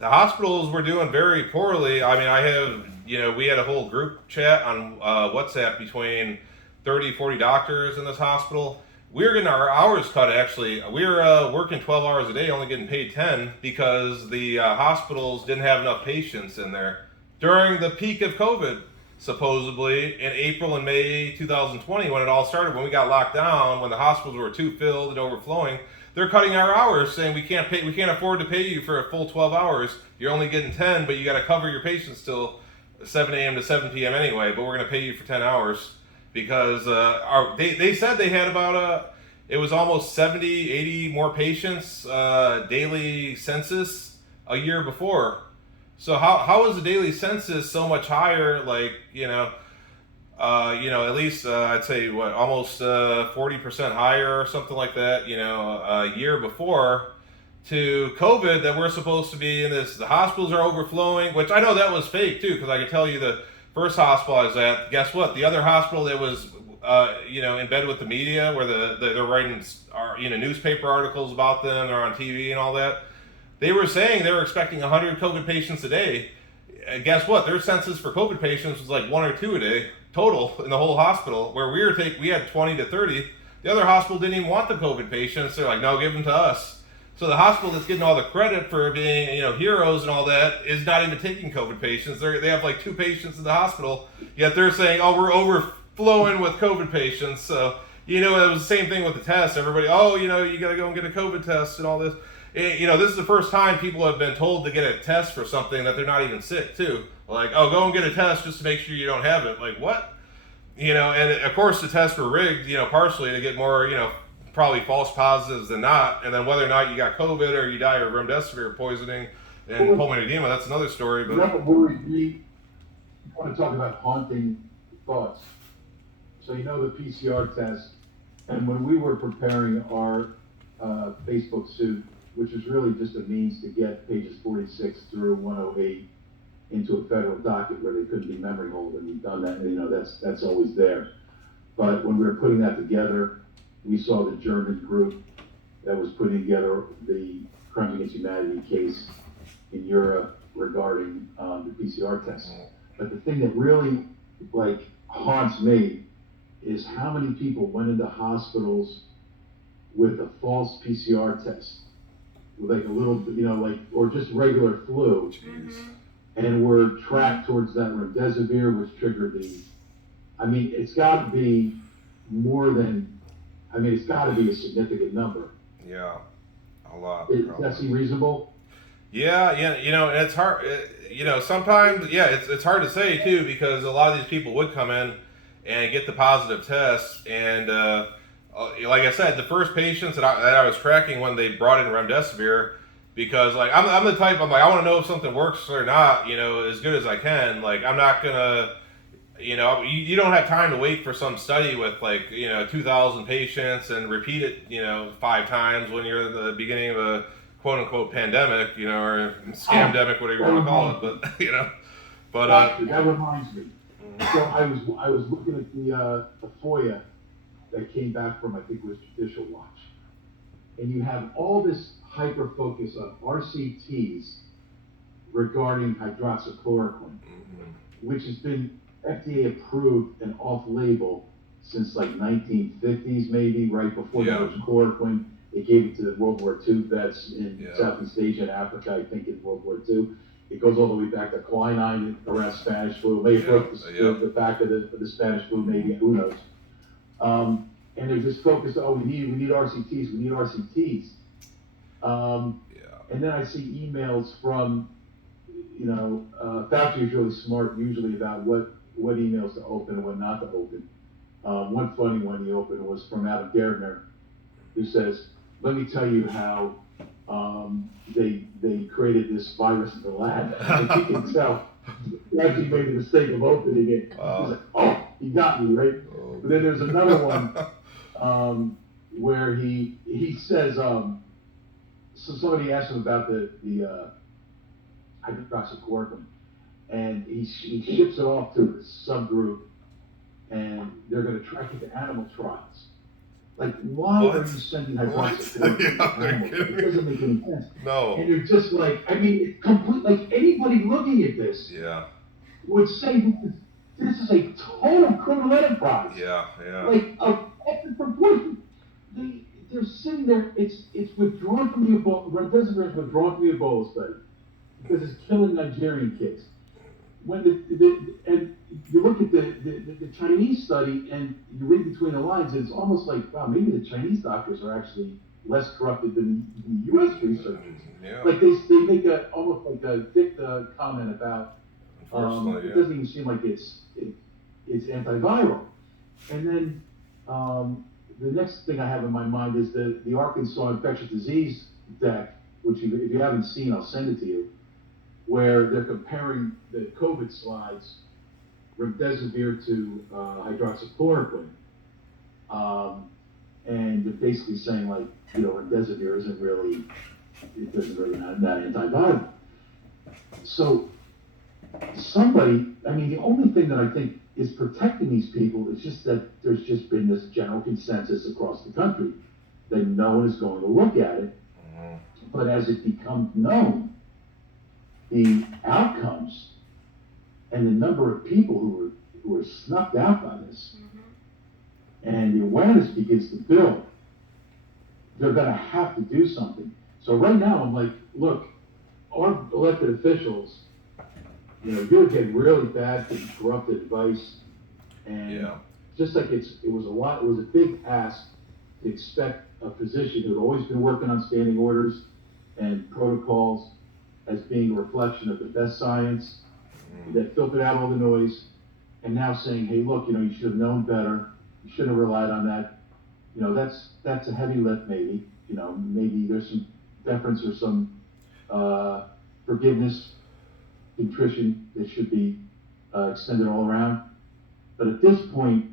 hospitals were doing very poorly. I mean, we had a whole group chat on WhatsApp between 30, 40 doctors in this hospital. We were getting our hours cut, actually. We were working 12 hours a day, only getting paid 10 because the hospitals didn't have enough patients in there. During the peak of COVID, supposedly, in April and May 2020, when it all started, when we got locked down, when the hospitals were too filled and overflowing, they're cutting our hours, saying we can't afford to pay you for a full 12 hours. You're only getting 10, but you got to cover your patients till 7 a.m. to 7 p.m. anyway, but we're going to pay you for 10 hours. Because they said they had about it was almost 70, 80 more patients daily census a year before. So how is the daily census so much higher? Like at least I'd say almost 40% higher or something like that. A year before to COVID that we're supposed to be in this. The hospitals are overflowing, which I know that was fake too, because I can tell you the first hospital I was at, guess what? The other hospital that was, in bed with the media, where they're writing, newspaper articles about them, they're on TV and all that. They were saying they were expecting 100 COVID patients a day. And guess what? Their census for COVID patients was like 1 or 2 a day total in the whole hospital. Where we had 20 to 30. The other hospital didn't even want the COVID patients. They're like, no, give them to us. So the hospital that's getting all the credit for being, heroes and all that is not even taking COVID patients. They have like 2 patients in the hospital, yet they're saying, oh, we're overflowing with COVID patients. So, it was the same thing with the test. Everybody, you got to go and get a COVID test and all this. This is the first time people have been told to get a test for something that they're not even sick too. Like, oh, go and get a test just to make sure you don't have it. Like, what? And of course the tests were rigged, partially to get more, probably false positives than not, and then whether or not you got COVID or you die of remdesivir poisoning and pulmonary edema, that's another story. But that worried me. I want to talk about haunting thoughts. So the PCR test, and when we were preparing our Facebook suit, which was really just a means to get pages 46 through 108 into a federal docket where they couldn't be memory hold, and we've done that. That's always there. But when we were putting that together, we saw the German group that was putting together the Crimes Against Humanity case in Europe regarding the PCR test. But the thing that really haunts me is how many people went into hospitals with a false PCR test, with a little, or just regular flu, and were tracked towards that remdesivir, which triggered it's got to be more than. It's got to be a significant number. Yeah, a lot. Does that seem reasonable? Yeah, and it's hard. Sometimes, it's hard to say too, because a lot of these people would come in and get the positive test, and like I said, the first patients that I was tracking when they brought in remdesivir, because I'm the type, I want to know if something works or not, as good as I can. I'm not gonna. You don't have time to wait for some study with 2,000 patients and repeat it, 5 times when you're at the beginning of a quote unquote pandemic, or scamdemic, whatever you want to call it. But that reminds me. So I was looking at the FOIA that came back from, I think it was Judicial Watch, and you have all this hyper focus on RCTs regarding hydroxychloroquine, which has been FDA approved and off-label since 1950s, maybe right before that was chloroquine. They gave it to the World War II vets in Southeast Asia and Africa, I think, in World War II. It goes all the way back to quinine around Spanish flu. Maybe the back of the Spanish flu, maybe, who knows. And they're just focused, we need RCTs. And then I see emails from, Fauci is really smart usually about what what emails to open and what not to open. One funny one he opened was from Adam Gardner, who says, "Let me tell you how they created this virus in the lab." And you can tell he actually made the mistake of opening it. Wow. He's like, "Oh, he got me, right?" Oh. But then there's another one where he says, so somebody asked him about the hydroxychloroquine, and he ships it off to a subgroup, and they're going to track it to animal trials. Like, why What? are you sending hydroxychloroquine Yeah, to animals? It doesn't make any sense. No. And you're just like, I mean, it's complete. Like anybody looking at this Yeah. would say this is a total criminal enterprise. Yeah. Yeah. Like a proportion. They're sitting there. It's withdrawn from the Ebola. Remdesivir is withdrawn from the Ebola study because it's killing Nigerian kids. When and you look at the Chinese study and you read between the lines, and it's almost like, wow, maybe the Chinese doctors are actually less corrupted than the U.S. researchers. Yeah. Like they make almost like a thick comment about. Unfortunately, It doesn't even seem like it's antiviral. And then the next thing I have in my mind is the Arkansas infectious disease deck, which if you haven't seen, I'll send it to you, where they're comparing the COVID slides, remdesivir to hydroxychloroquine. And they're basically saying, like, remdesivir isn't really not antiviral. So somebody, I mean, the only thing that I think is protecting these people is just that there's just been this general consensus across the country that no one is going to look at it. Mhm. But as it becomes known, the outcomes and the number of people who are snuffed out by this, and the awareness begins to build, they're going to have to do something. So right now, I'm like, look, our elected officials, you're getting really bad and corrupted advice, and Yeah. just like it was a big ask to expect a physician who had always been working on standing orders and protocols as being a reflection of the best science that filtered out all the noise, and now saying, hey, look, you should have known better, you shouldn't have relied on that. That's a heavy lift, maybe. Maybe there's some deference or some forgiveness, contrition that should be extended all around. But at this point,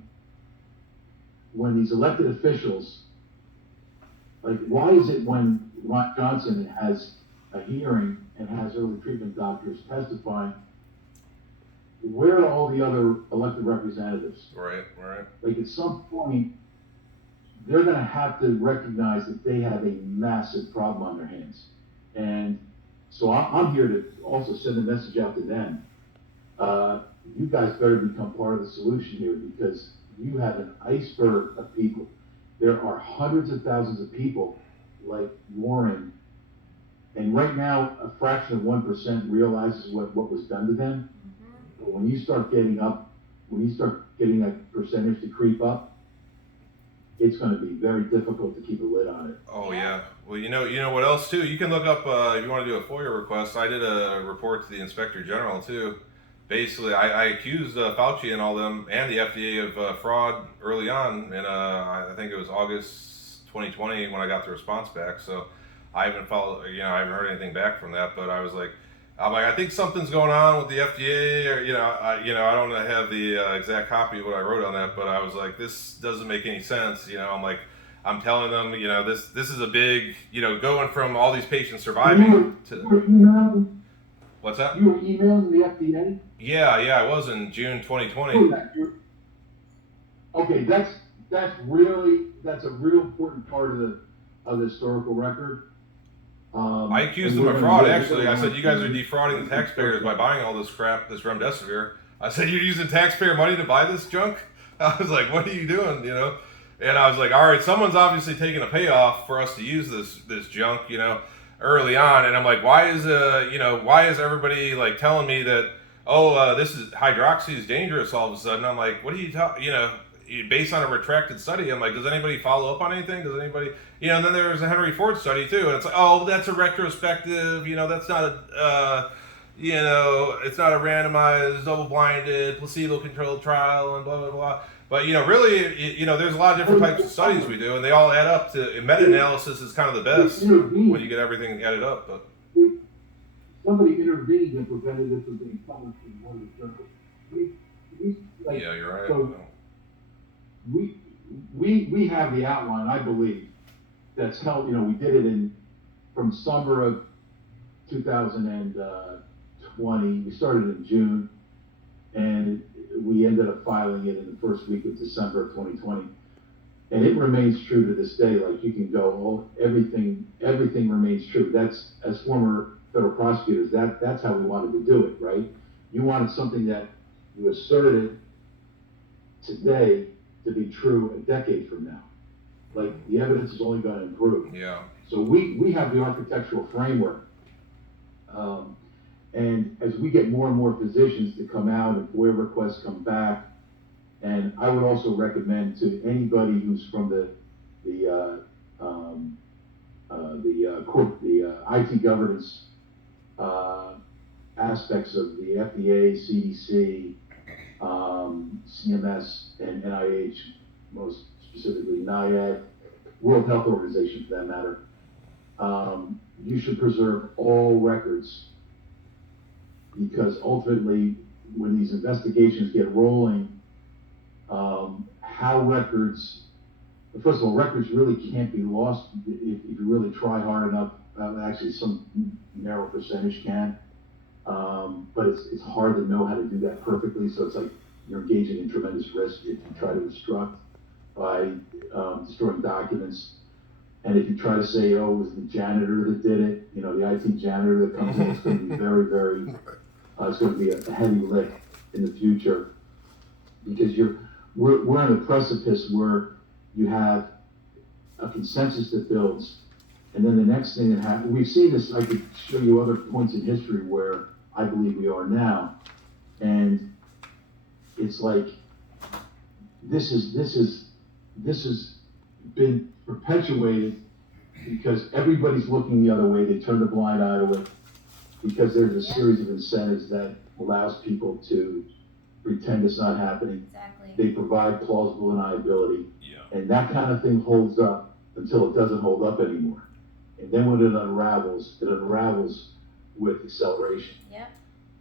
when these elected officials, like, why is it when Ron Johnson has a hearing and has early treatment doctors testifying, where are all the other elected representatives? Right. Like, at some point, they're going to have to recognize that they have a massive problem on their hands. And so I'm here to also send a message out to them. You guys better become part of the solution here, because you have an iceberg of people. There are hundreds of thousands of people like Warren, and right now a fraction of 1% realizes what was done to them. But when you start getting that percentage to creep up, it's going to be very difficult to keep a lid on it. Oh yeah. Well, you know what else too? You can look up if you want to do a FOIA request. I did a report to the Inspector General too. Basically, I accused Fauci and all them and the FDA of fraud early on, and I think it was August 2020 when I got the response back. So I haven't followed, I haven't heard anything back from that. But I'm like, I think something's going on with the FDA, or I don't have the exact copy of what I wrote on that, but I was like, this doesn't make any sense. I'm telling them, this is a big, going from all these patients surviving to. What's that? You were emailing the FDA? Yeah, I was in June 2020. Okay, that's a real important part of the historical record. I accused them of fraud, actually. I said, you guys are defrauding the taxpayers by buying all this crap, this remdesivir. I said, you're using taxpayer money to buy this junk? I was like, what are you doing, And I was like, all right, someone's obviously taking a payoff for us to use this junk, early on. And I'm like, why is everybody like telling me that, this is hydroxy is dangerous all of a sudden? I'm like, what are you talking, based on a retracted study? I'm like, does anybody follow up on anything? Does anybody, and then there was a Henry Ford study too. And it's like, oh, that's a retrospective, that's not you know, it's not a randomized, double-blinded, placebo-controlled trial, and blah blah blah. But you know, really, you know, there's a lot of different types of studies we do, and they all add up to. Meta-analysis is kind of the best when you get everything added up. But Somebody intervened and prevented it from being published in one of the journals. yeah, you're right. So we have the outline, I believe, that's held. You know, we did it from summer of 2020. We started in June, and we ended up filing it in the first week of December of 2020. And it remains true to this day. Like, you can go, everything remains true. That's, as former federal prosecutors, that's how we wanted to do it, right? You wanted something that you asserted today to be true a decade from now. Like, the evidence is only going to improve. Yeah. So we have the architectural framework. And as we get more and more physicians to come out and FOIA requests come back, and I would also recommend to anybody who's from the IT governance aspects of the FDA, CDC, CMS, and NIH, most specifically NIAID, World Health Organization for that matter, you should preserve all records, because ultimately, when these investigations get rolling, how records, first of all, records really can't be lost if you really try hard enough. Actually, some narrow percentage can, but it's hard to know how to do that perfectly. So it's like you're engaging in tremendous risk if you try to obstruct by destroying documents. And if you try to say, oh, it was the janitor that did it, you know, the IT janitor that comes in, it's going to be very, very, it's going to be a heavy lift in the future, because we're on a precipice where you have a consensus that builds, and then the next thing that happens, we've seen this, I could show you other points in history where I believe we are now, and it's like, this has been perpetuated because everybody's looking the other way. They turn a blind eye to it because there's a series of incentives that allows people to pretend it's not happening. Exactly. They provide plausible deniability. Yeah. And that kind of thing holds up until it doesn't hold up anymore. And then when it unravels with acceleration. Yep.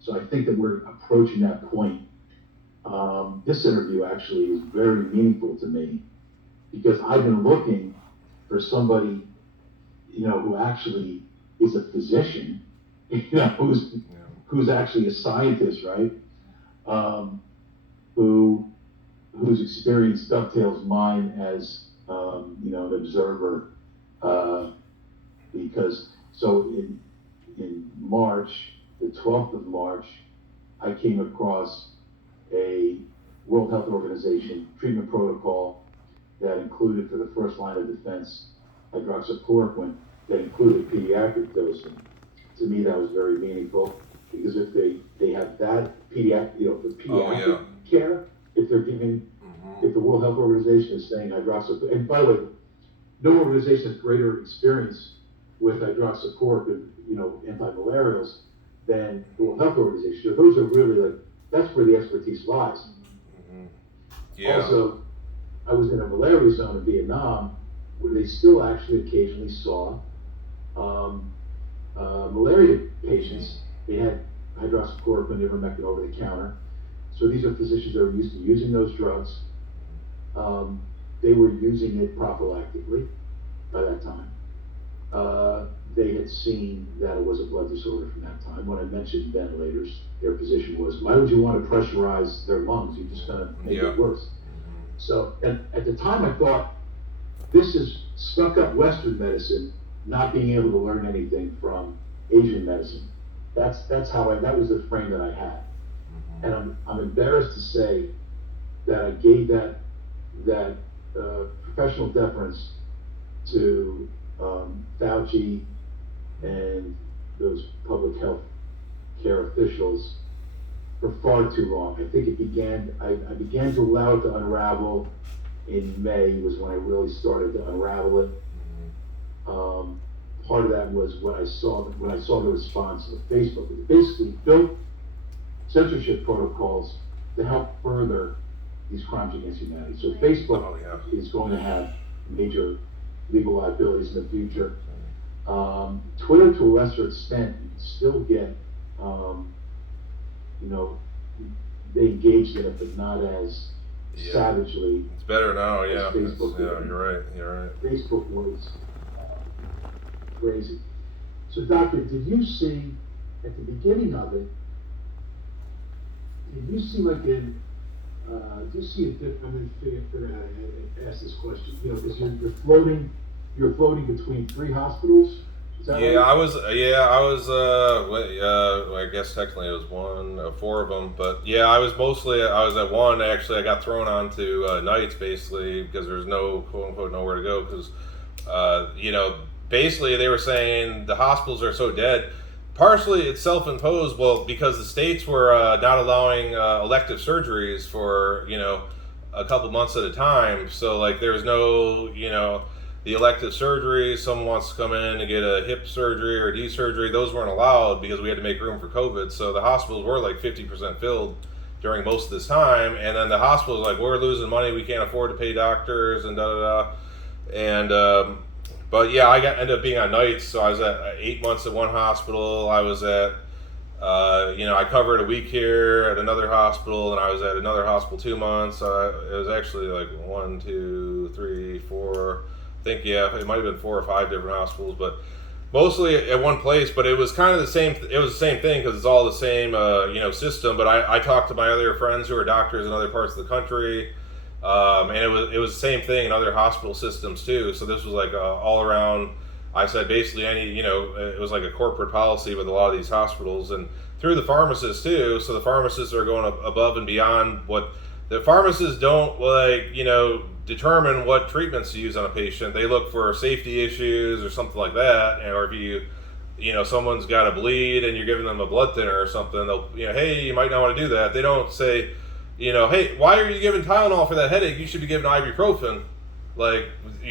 So I think that we're approaching that point. This interview actually is very meaningful to me, because I've been looking for somebody, you know, who actually is a physician, you know, who's actually a scientist, right? Whose experience dovetails mine as, you know, an observer, because, so in March, the 12th of March, I came across a World Health Organization treatment protocol that included, for the first line of defense, hydroxychloroquine, that included pediatric dosing. To me, that was very meaningful, because if they have that pediatric, you know, for pediatric care, if they're giving, if the World Health Organization is saying hydroxychloroquine, and by the way, no organization has greater experience with hydroxychloroquine, you know, antimalarials, than the World Health Organization. So those are really, like, that's where the expertise lies. Mm-hmm. Yeah. Also, I was in a malaria zone in Vietnam, where they still actually occasionally saw malaria patients. They had hydroxychloroquine, ivermectin over the counter. So these are physicians that are used to using those drugs. They were using it prophylactically by that time. They had seen that it was a blood disorder from that time. When I mentioned ventilators, their position was, why would you want to pressurize their lungs? You're just going to make it worse. So at the time, I thought, this is stuck up Western medicine not being able to learn anything from Asian medicine. That's how that was the frame that I had. And I'm embarrassed to say that I gave that professional deference to Fauci and those public health care officials for far too long. I think I began to allow it to unravel in May, was when I really started to unravel it. part of that was when I saw the response of Facebook. It basically built censorship protocols to help further these crimes against humanity. So Facebook is going to have major legal liabilities in the future. Twitter, to a lesser extent, you can still get, they engaged in it, but not as savagely. It's better now, yeah. Facebook You're right. Facebook was crazy. So, Doctor, did you see at the beginning of it? Did you see do you see a difference? I'm going to figure out how to ask this question. Because you're floating between 3 hospitals. Is that right? I was. I guess technically it was 1 of 4 of them, but I was at 1. Actually, I got thrown onto nights basically because there's no quote unquote nowhere to go because, basically they were saying the hospitals are so dead. Partially it's self-imposed, because the states were not allowing elective surgeries for, a couple months at a time. So like there's no, the elective surgery, someone wants to come in and get a hip surgery or a knee surgery, those weren't allowed because we had to make room for COVID. So the hospitals were like 50% filled during most of this time. And then the hospitals like, we're losing money, we can't afford to pay doctors and And, but I ended up being on nights, so I was at 8 months at one hospital. I was at, I covered a week here at another hospital, and I was at another hospital 2 months. It was actually like 1, 2, 3, 4. I think it might have been 4 or 5 different hospitals, but mostly at one place. But it was kind of the same. It was the same thing because it's all the same, system. But I talked to my other friends who are doctors in other parts of the country. And it was the same thing in other hospital systems too. So this was like all around. I said basically it was like a corporate policy with a lot of these hospitals and through the pharmacists too. So the pharmacists are going above and beyond what the pharmacists don't determine what treatments to use on a patient. They look for safety issues or something like that, or if you someone's got a bleed and you're giving them a blood thinner or something, they'll hey, you might not want to do that. They don't say. Hey, why are you giving Tylenol for that headache? You should be giving ibuprofen.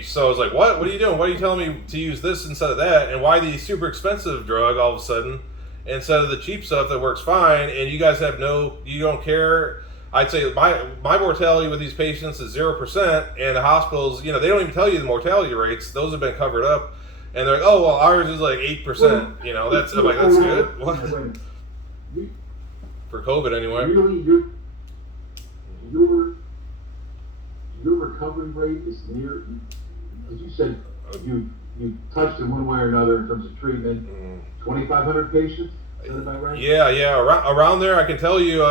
So I was like, what? What are you doing? Why are you telling me to use this instead of that? And why the super expensive drug all of a sudden instead of the cheap stuff that works fine? And you guys you don't care. I'd say my mortality with these patients is 0%, and the hospitals, they don't even tell you the mortality rates. Those have been covered up, and they're like, oh well, ours is like 8%. That's I'm like that's good. What? For COVID anyway. Really, your recovery rate is near, as you said, you touched in one way or another in terms of treatment. 2,500 patients. Is that about right? Yeah. Around there, I can tell you.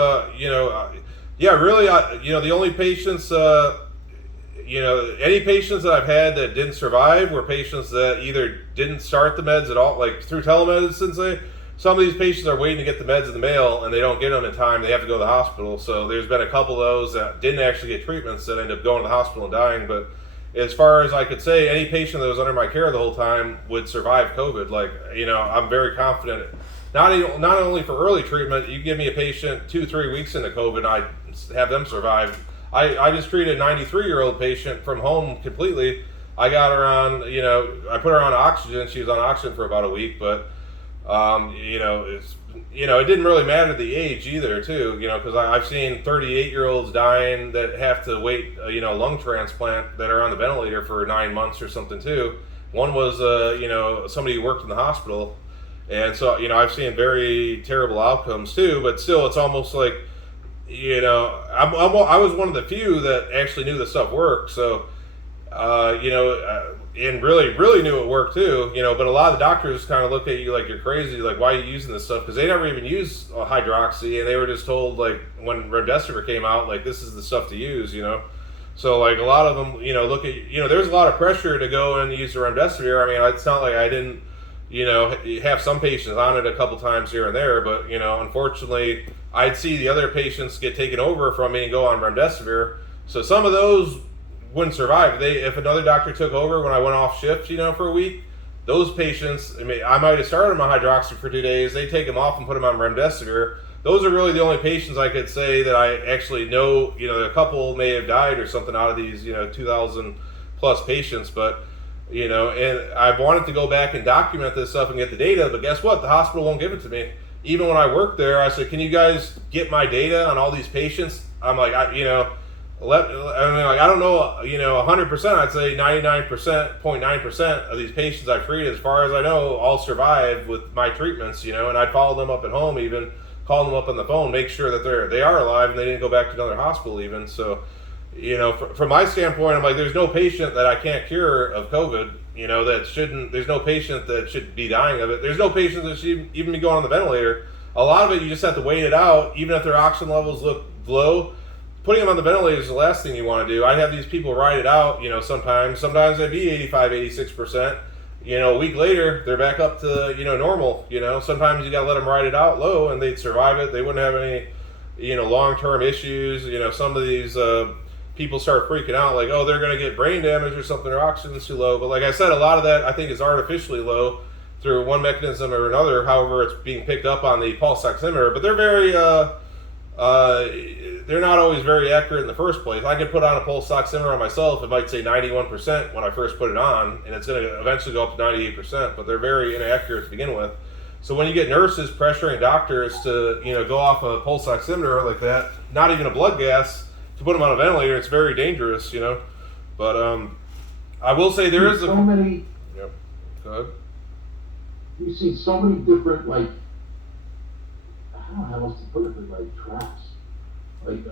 Really. The only patients. Any patients that I've had that didn't survive were patients that either didn't start the meds at all, like through telemedicine. Some of these patients are waiting to get the meds in the mail and they don't get them in time. They have to go to the hospital. So there's been a couple of those that didn't actually get treatments that end up going to the hospital and dying. But as far as I could say, any patient that was under my care the whole time would survive COVID. I'm very confident. Not only for early treatment, you give me a patient 2-3 weeks into COVID, I have them survive. I just treated a 93-year-old patient from home completely. I got her on, I put her on oxygen. She was on oxygen for about a week, but it didn't really matter the age either, too, because I've seen 38-year-olds dying that have to wait, lung transplant that are on the ventilator for 9 months or something too. One was, somebody who worked in the hospital, and so I've seen very terrible outcomes too. But still, it's almost like, I was one of the few that actually knew this stuff worked. So, and really knew it worked too, but a lot of the doctors kind of look at you like you're crazy, like why are you using this stuff? Because they never even used hydroxy, and they were just told like when remdesivir came out, like this is the stuff to use, So like a lot of them, look at, there's a lot of pressure to go and use the remdesivir. I mean, it's not like I didn't, have some patients on it a couple times here and there, but unfortunately, I'd see the other patients get taken over from me and go on remdesivir. So some of those wouldn't survive. If another doctor took over when I went off shift, for a week, those patients, I might have started them on hydroxy for 2 days. They take them off and put them on remdesivir. Those are really the only patients I could say that I actually know. A couple may have died or something out of these, 2,000 plus patients, but you know, and I wanted to go back and document this stuff and get the data, but guess what? The hospital won't give it to me. Even when I worked there, I said, can you guys get my data on all these patients? I'm like, I don't know, 100%, I'd say 99.9% of these patients I've treated, as far as I know, all survived with my treatments, and I'd follow them up at home, even call them up on the phone, make sure that they are alive and they didn't go back to another hospital even. So, from my standpoint, I'm like, there's no patient that I can't cure of COVID, there's no patient that should be dying of it. There's no patient that should even be going on the ventilator. A lot of it, you just have to wait it out, even if their oxygen levels look low. Putting them on the ventilator is the last thing you want to do. I have these people ride it out, sometimes they'd be 85, 86%. A week later, they're back up to, normal. Sometimes you got to let them ride it out low and they'd survive it. They wouldn't have any, long-term issues. Some of these people start freaking out like, oh, they're going to get brain damage or something, their oxygen's too low. But like I said, a lot of that I think is artificially low through one mechanism or another. However, it's being picked up on the pulse oximeter. But they're very, they're not always very accurate in the first place. I could put on a pulse oximeter on myself. It might say 91% when I first put it on, and it's going to eventually go up to 98%, but they're very inaccurate to begin with. So when you get nurses pressuring doctors to, go off a pulse oximeter like that, not even a blood gas, to put them on a ventilator, it's very dangerous, But I will say there is so many. Yep. Go ahead. You see so many different, like, I don't know how else to put it, but like traps. Like,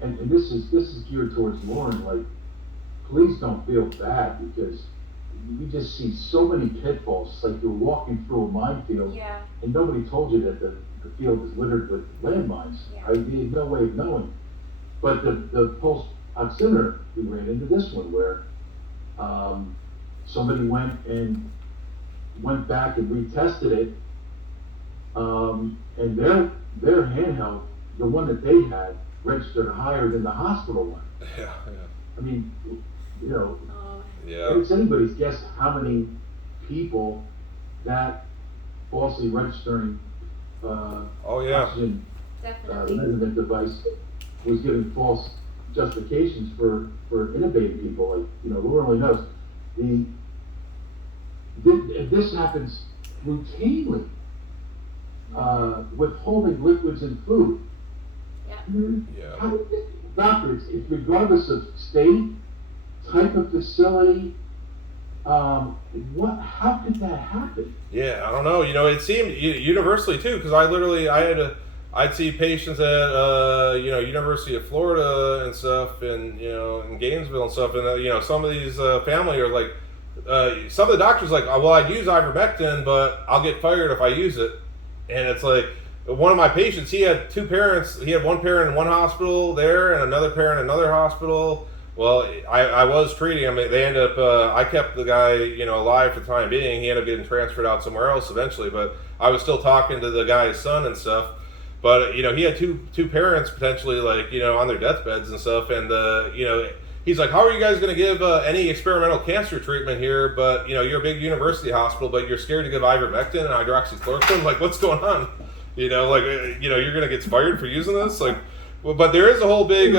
and this is geared towards Lauren. Like, please don't feel bad, because we just see so many pitfalls. It's like you're walking through a minefield, and nobody told you that the field is littered with landmines. Right? You had no way of knowing. But the pulse oximeter, we ran into this one where somebody went back and retested it, and their handheld, the one that they had, registered higher than the hospital one. Yeah. I mean, Yeah. it's anybody's guess how many people that falsely registering oxygen measurement device was giving false justifications for intubating people. Like, Lord only knows. This happens routinely, withholding liquids and food. Yeah. Doctors, it's regardless of state, type of facility, how could that happen? Yeah, I don't know. It seemed universally too, because I'd see patients at University of Florida and stuff, and in Gainesville and stuff, and some of these family are like, some of the doctors like, well, I'd use ivermectin, but I'll get fired if I use it. And it's like, one of my patients, he had two parents. He had one parent in one hospital there and another parent in another hospital. Well, I was treating him. They ended up, I kept the guy, alive for the time being. He ended up getting transferred out somewhere else eventually, but I was still talking to the guy's son and stuff. But, he had two parents potentially, like, on their deathbeds and stuff. And, he's like, how are you guys going to give any experimental cancer treatment here? But, you're a big university hospital, but you're scared to give ivermectin and hydroxychloroquine? Like, what's going on? You're going to get fired for using this? Like, well, but there is a whole big,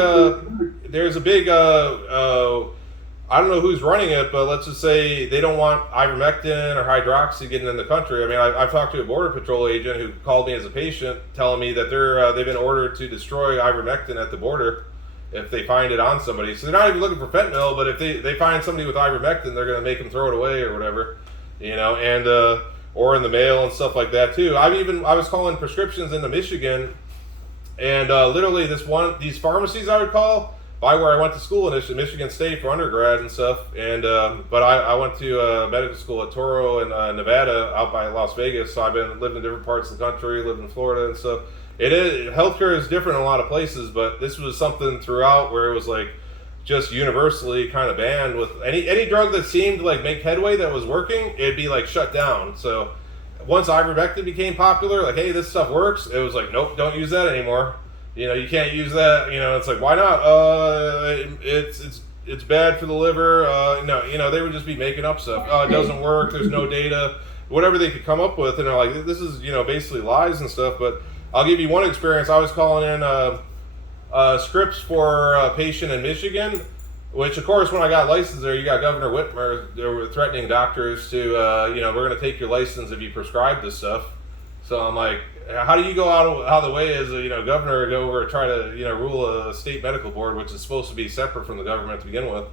there's a big, I don't know who's running it, but let's just say they don't want ivermectin or hydroxy getting in the country. I mean, I've talked to a Border Patrol agent who called me as a patient, telling me that they've been ordered to destroy ivermectin at the border if they find it on somebody. So they're not even looking for fentanyl, but if they find somebody with ivermectin, they're going to make them throw it away or whatever, and or in the mail and stuff like that too. I was calling prescriptions into Michigan, and literally these pharmacies I would call by where I went to school in Michigan State for undergrad and stuff, and but I went to medical school at Toro in Nevada out by Las Vegas, so I've been living in different parts of the country, lived in Florida and stuff. Healthcare is different in a lot of places, but this was something throughout where it was like just universally kind of banned. With any drug that seemed to like make headway that was working, it'd be like shut down. So once ivermectin became popular, like, hey, this stuff works, it was like, nope, don't use that anymore. You can't use that. It's like, why not? It's bad for the liver. No, they would just be making up stuff. It doesn't work. There's no data. Whatever they could come up with, and they're like, this is basically lies and stuff. But I'll give you one experience. I was calling in scripts for a patient in Michigan. Which, of course, when I got licensed there, you got Governor Whitmer. They were threatening doctors to, we're going to take your license if you prescribe this stuff. So I'm like, how do you go out of the way as a governor, go over and try to rule a state medical board, which is supposed to be separate from the government to begin with,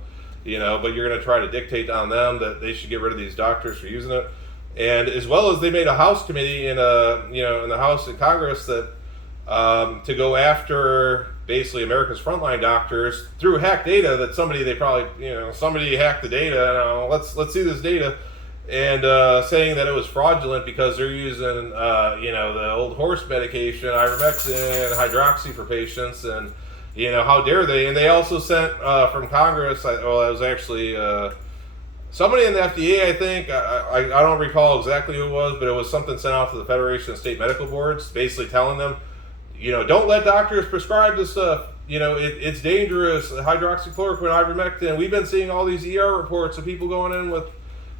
but you're going to try to dictate on them that they should get rid of these doctors for using it. And as well as they made a House committee in the House and Congress that to go after basically America's frontline doctors through hacked data that somebody hacked the data. Let's see this data, and saying that it was fraudulent because they're using the old horse medication, ivermectin, hydroxy for patients, and how dare they? And they also sent from Congress. It was actually somebody in the FDA, I think. I don't recall exactly who it was, but it was something sent out to the Federation of State Medical Boards, basically telling them, don't let doctors prescribe this stuff. It's dangerous. Hydroxychloroquine, ivermectin. We've been seeing all these ER reports of people going in with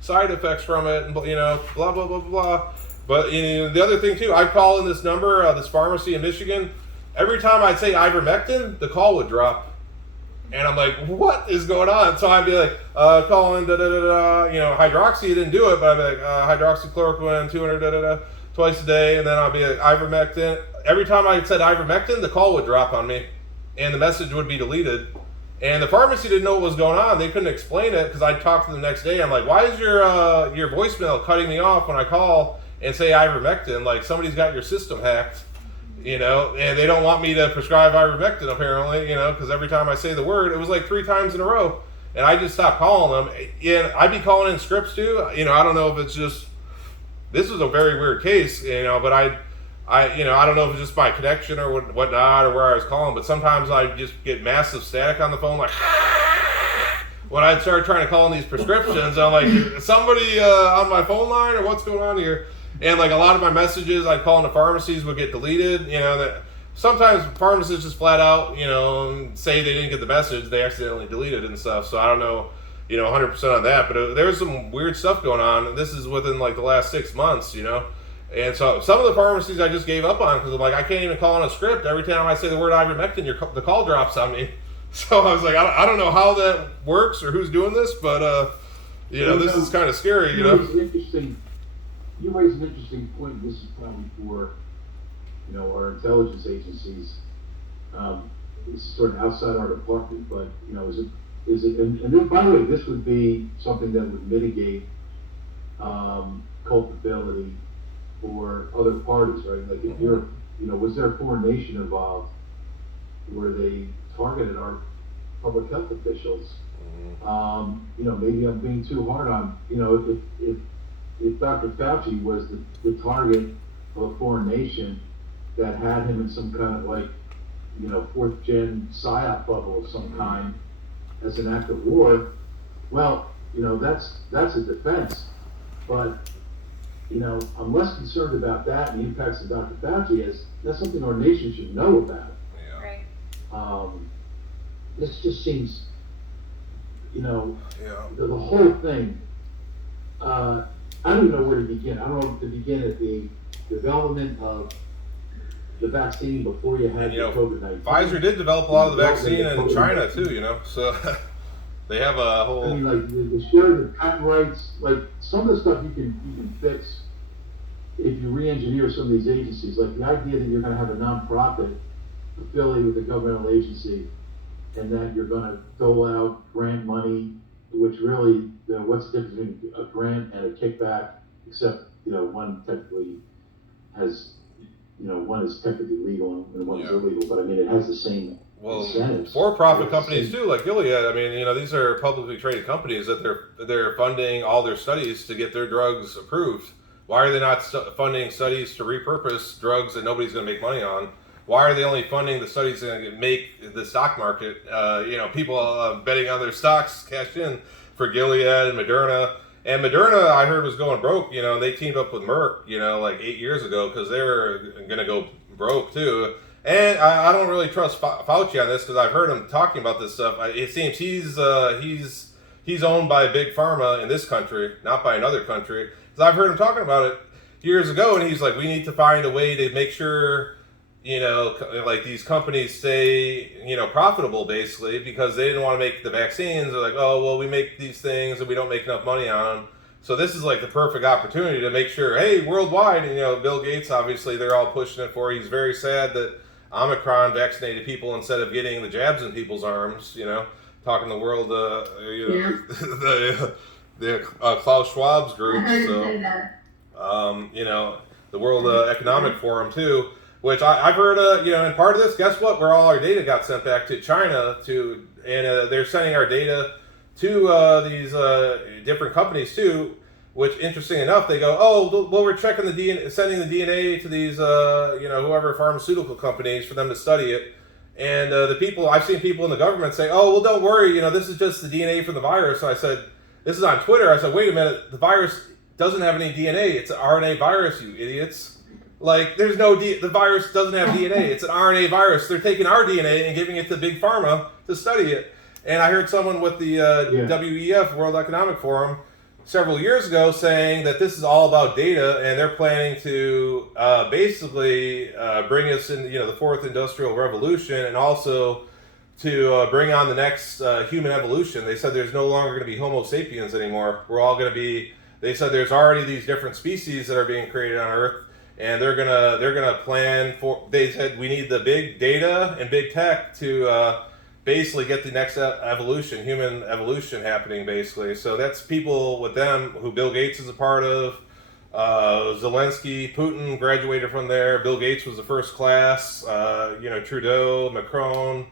side effects from it, and blah blah blah blah. But the other thing too, I call in this number, this pharmacy in Michigan. Every time I'd say ivermectin, the call would drop, and I'm like, what is going on? So I'd be like, calling hydroxy, didn't do it, but I'd be like, hydroxychloroquine, 200 twice a day, and then I'll be like, ivermectin. Every time I said ivermectin, the call would drop on me, and the message would be deleted. And the pharmacy didn't know what was going on. They couldn't explain it because I talked to them the next day. I'm like, why is your voicemail cutting me off when I call and say ivermectin? Like somebody's got your system hacked, and they don't want me to prescribe ivermectin apparently, because every time I say the word, it was like 3 times in a row. And I just stopped calling them. And I'd be calling in scripts too. I don't know if it's just, this was a very weird case, but I don't know if it's just my connection or whatnot or where I was calling, but sometimes I just get massive static on the phone, like when I'd start trying to call in these prescriptions. I'm like, is somebody on my phone line or what's going on here? And like a lot of my messages I'd call into pharmacies would get deleted. That sometimes pharmacists just flat out, say they didn't get the message, they accidentally deleted it and stuff. So I don't know, 100% on that, but there was some weird stuff going on. And this is within like the last 6 months, And so some of the pharmacies I just gave up on because I'm like, I can't even call on a script. Every time I say the word ivermectin, the call drops on me. So I was like, I don't know how that works or who's doing this, but this is kind of scary. You raise an interesting point. This is probably for our intelligence agencies. It's sort of outside our department, but is it? And then, by the way, this would be something that would mitigate culpability for other parties, right? Like if you're, was there a foreign nation involved where they targeted our public health officials? Maybe I'm being too hard on, if Dr. Fauci was the target of a foreign nation that had him in some kind of like, 4th gen PSYOP bubble of some kind as an act of war, well, that's a defense. But I'm less concerned about that and the impacts of Dr. Fauci as that's something our nation should know about. Right. This just seems, the whole thing, I don't even know where to begin. I don't know if to begin at the development of the vaccine before you had the COVID-19. Pfizer did develop a lot of the vaccine in China too, so they have a whole... I mean, like the sharing of patent rights, like some of the stuff you can fix if you re-engineer some of these agencies, like the idea that you're going to have a nonprofit affiliated with a governmental agency and that you're going to dole out grant money, which really, what's the difference between a grant and a kickback, except, one technically has, one is technically legal and one is illegal, but I mean, it has the same incentives. For-profit companies too, like Gilead, I mean, these are publicly traded companies that they're funding all their studies to get their drugs approved. Why are they not funding studies to repurpose drugs that nobody's going to make money on? Why are they only funding the studies that are going to make the stock market? People betting on their stocks cashed in for Gilead and Moderna. And Moderna, I heard, was going broke. They teamed up with Merck, like 8 years ago because they were going to go broke too. And I don't really trust Fauci on this because I've heard him talking about this stuff. It seems he's owned by big pharma in this country, not by another country. Because I've heard him talking about it years ago, and he's like, we need to find a way to make sure like these companies stay, profitable basically because they didn't want to make the vaccines. They're like, oh, well, we make these things and we don't make enough money on them. So this is like the perfect opportunity to make sure, hey, worldwide, and Bill Gates, obviously, they're all pushing it for. He's very sad that Omicron vaccinated people instead of getting the jabs in people's arms, talking the world, the Klaus Schwab's group. I heard So, you say that. The World Economic Forum too, which I've heard, and part of this, guess what? Where all our data got sent back to China and they're sending our data to these different companies too. Which, interesting enough, they go, oh, well, we're checking the DNA, sending the DNA to these, whoever pharmaceutical companies for them to study it. And I've seen people in the government say, oh, well, don't worry, this is just the DNA from the virus. So I said, this is on Twitter. I said, wait a minute, the virus doesn't have any DNA. It's an RNA virus, you idiots. Like, there's the virus doesn't have DNA. It's an RNA virus. They're taking our DNA and giving it to Big Pharma to study it. And I heard someone with the WEF, World Economic Forum, several years ago saying that this is all about data and they're planning to basically bring us in, the fourth industrial revolution and also to bring on the next human evolution. They said there's no longer going to be Homo sapiens anymore. We're all going to be, they said there's already these different species that are being created on Earth and they're gonna plan for, they said we need the big data and big tech to basically get the next evolution, human evolution happening basically. So that's people with them who Bill Gates is a part of. Zelensky, Putin graduated from there. Bill Gates was the first class. Trudeau, Macron,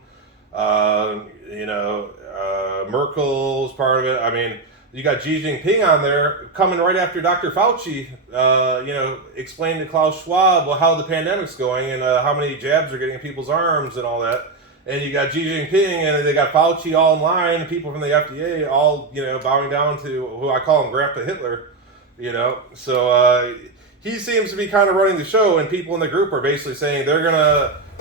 Merkel was part of it. I mean, you got Xi Jinping on there coming right after Dr. Fauci, explained to Klaus Schwab how the pandemic's going and how many jabs are getting in people's arms and all that. And you got Xi Jinping and they got Fauci all in line, people from the FDA all, bowing down to who I call him Grandpa Hitler, So he seems to be kind of running the show and people in the group are basically saying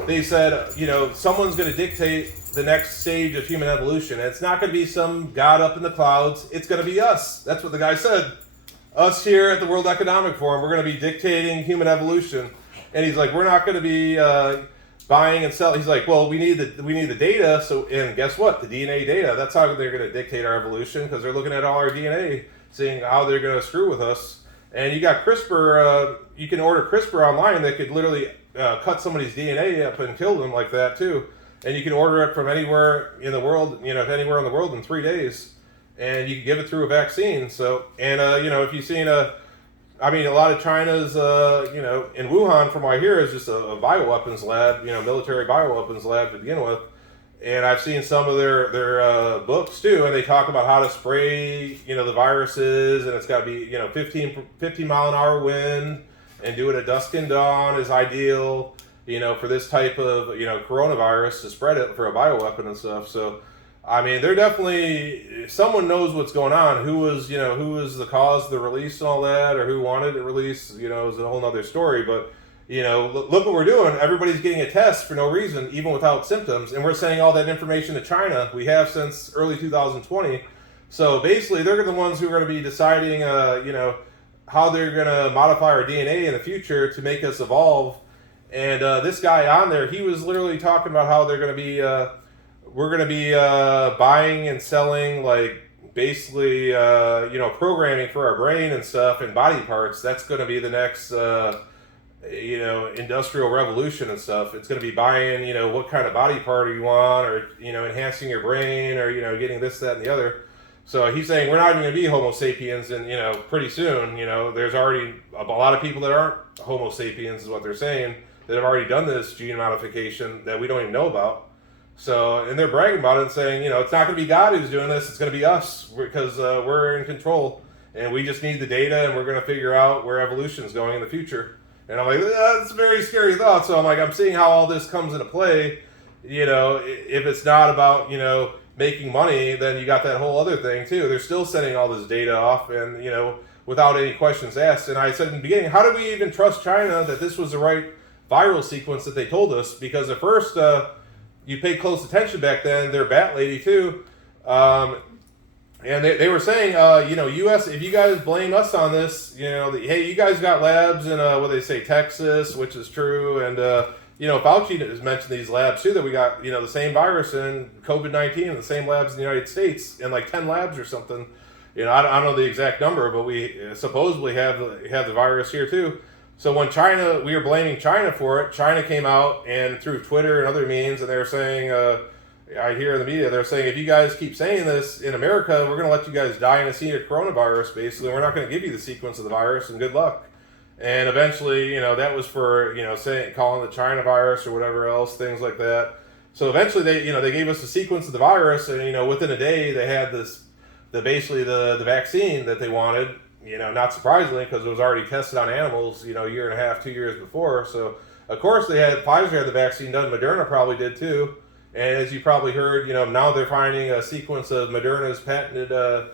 they said, someone's going to dictate the next stage of human evolution. And it's not going to be some god up in the clouds. It's going to be us. That's what the guy said. Us here at the World Economic Forum, we're going to be dictating human evolution. And he's like, we're not going to be buying and selling. He's like, well, we need the data. So, and guess what? The DNA data. That's how they're going to dictate our evolution because they're looking at all our DNA, seeing how they're going to screw with us. And you got CRISPR. You can order CRISPR online that could literally cut somebody's DNA up and kill them like that too. And you can order it from anywhere in the world, anywhere in the world in 3 days, and you can give it through a vaccine. So, and if you've seen a lot of China's, in Wuhan, from what I hear, is just a bioweapons lab, military bioweapons lab to begin with. And I've seen some of their books too, and they talk about how to spray, the viruses, and it's got to be, 15 mile an hour wind, and do it at dusk and dawn is ideal, for this type of, coronavirus to spread it for a bioweapon and stuff. So, I mean, they're definitely, someone knows what's going on. Who was the cause of the release and all that, or who wanted it released, is a whole nother story. But, look what we're doing. Everybody's getting a test for no reason, even without symptoms. And we're sending all that information to China. We have since early 2020. So basically, they're the ones who are going to be deciding, how they're going to modify our DNA in the future to make us evolve. And this guy on there, he was literally talking about how they're going to be, we're going to be buying and selling, like, basically, programming for our brain and stuff and body parts. That's going to be the next, industrial revolution and stuff. It's going to be buying, what kind of body part you want, or, enhancing your brain, or, getting this, that, and the other. So he's saying we're not even going to be Homo sapiens, and, pretty soon, there's already a lot of people that aren't Homo sapiens, is what they're saying, that have already done this gene modification that we don't even know about. So, and they're bragging about it and saying, it's not going to be God who's doing this, it's going to be us, because we're in control, and we just need the data, and we're going to figure out where evolution is going in the future. And I'm like, that's a very scary thought. So I'm seeing how all this comes into play. If it's not about, making money, then you got that whole other thing too. They're still sending all this data off, and, without any questions asked. And I said in the beginning, how do we even trust China that this was the right viral sequence that they told us? Because at first, you paid close attention back then, their bat lady too, and they were saying, U.S., if you guys blame us on this, hey, you guys got labs in, what they say, Texas, which is true, and Fauci has mentioned these labs too, that we got, the same virus in COVID-19 in the same labs in the United States, in like 10 labs or something. I don't know the exact number, but we supposedly have the virus here too. So when we were blaming China for it, China came out and through Twitter and other means, and they were saying, I hear in the media, they're saying, if you guys keep saying this in America, we're going to let you guys die in a sea of coronavirus, basically. We're not going to give you the sequence of the virus, and good luck. And eventually, that was for, calling the China virus or whatever else, things like that. So eventually they gave us the sequence of the virus, and, within a day they had basically the vaccine that they wanted, not surprisingly, because it was already tested on animals, a year and a half, 2 years before. So, of course, Pfizer had the vaccine done, Moderna probably did too. And as you probably heard, now they're finding a sequence of Moderna's patented, a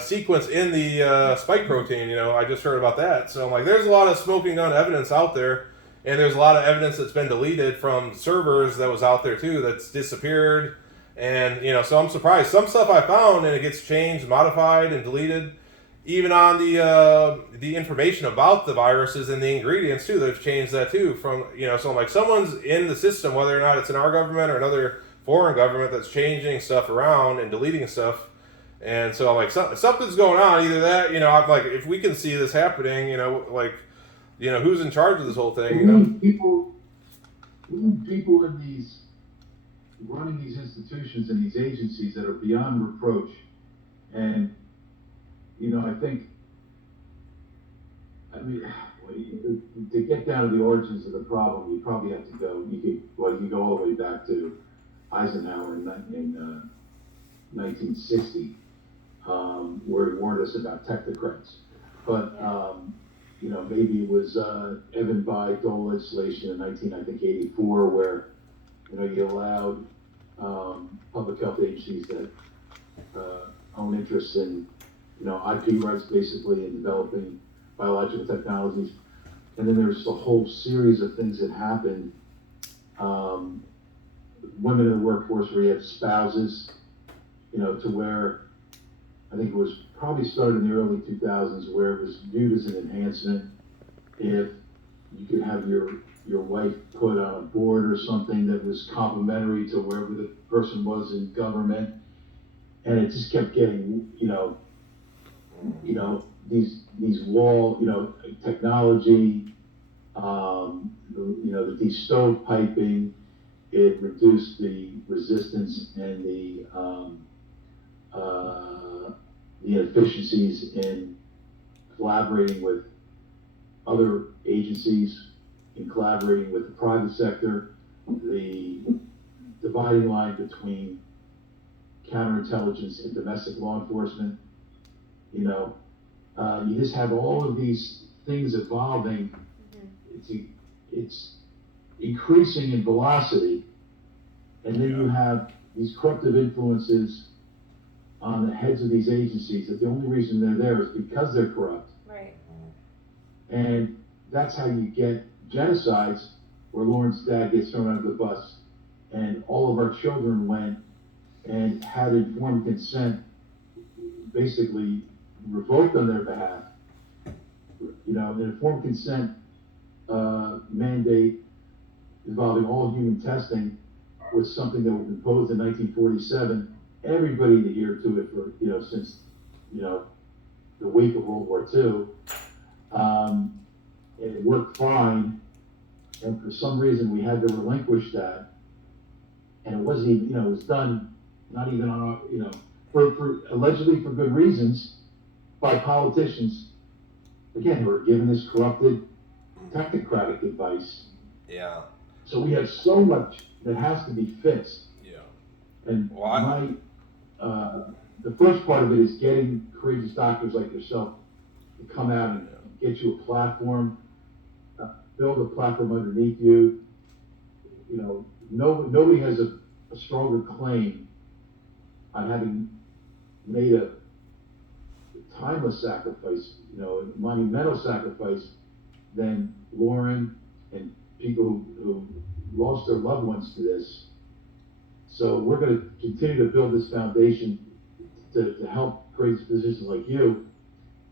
sequence in the spike protein. I just heard about that. So I'm like, there's a lot of smoking gun evidence out there, and there's a lot of evidence that's been deleted from servers that was out there too, that's disappeared. And so I'm surprised. Some stuff I found and it gets changed, modified, and deleted. Even on the information about the viruses and the ingredients too, they've changed that too. From so I'm like, someone's in the system, whether or not it's in our government or another foreign government, that's changing stuff around and deleting stuff. And so I'm like, something's going on. Either that, I'm like, if we can see this happening, who's in charge of this whole thing? People in these running these institutions and these agencies that are beyond reproach, and I think, to get down to the origins of the problem, you probably have to go. You go all the way back to Eisenhower in 1960, where he warned us about technocrats. But maybe it was Evan Bayh-Dole legislation in 1984, where you allowed public health agencies that own interests in IP rights, basically, in developing biological technologies. And then there's a whole series of things that happened. Women in the workforce, where you had spouses, to where I think it was probably started in the early 2000s, where it was viewed as an enhancement if you could have your wife put on a board or something that was complementary to wherever the person was in government. And it just kept getting, these wall, technology, the de-stovepiping, it reduced the resistance and the inefficiencies in collaborating with other agencies, in collaborating with the private sector, the dividing line between counterintelligence and domestic law enforcement. You just have all of these things evolving. It's increasing in velocity, and then you have these corruptive influences on the heads of these agencies, that the only reason they're there is because they're corrupt. Right. And that's how you get genocides, where Lauren's dad gets thrown under the bus, and all of our children went and had informed consent basically revoked on their behalf. An informed consent mandate involving all human testing was something that was imposed in 1947. Everybody adhered to it for, since, the week of World War II. And it worked fine. And for some reason, we had to relinquish that. And it wasn't even, it was done not even on our, for allegedly for good reasons, by politicians, again, who are given this corrupted technocratic advice. Yeah. So we have so much that has to be fixed. Yeah. And the first part of it is getting courageous doctors like yourself to come out and get you a platform, build a platform underneath you. Nobody has a stronger claim on having made a timeless sacrifice, a monumental sacrifice, than Lauren and people who lost their loved ones to this. So we're going to continue to build this foundation to help courageous physicians like you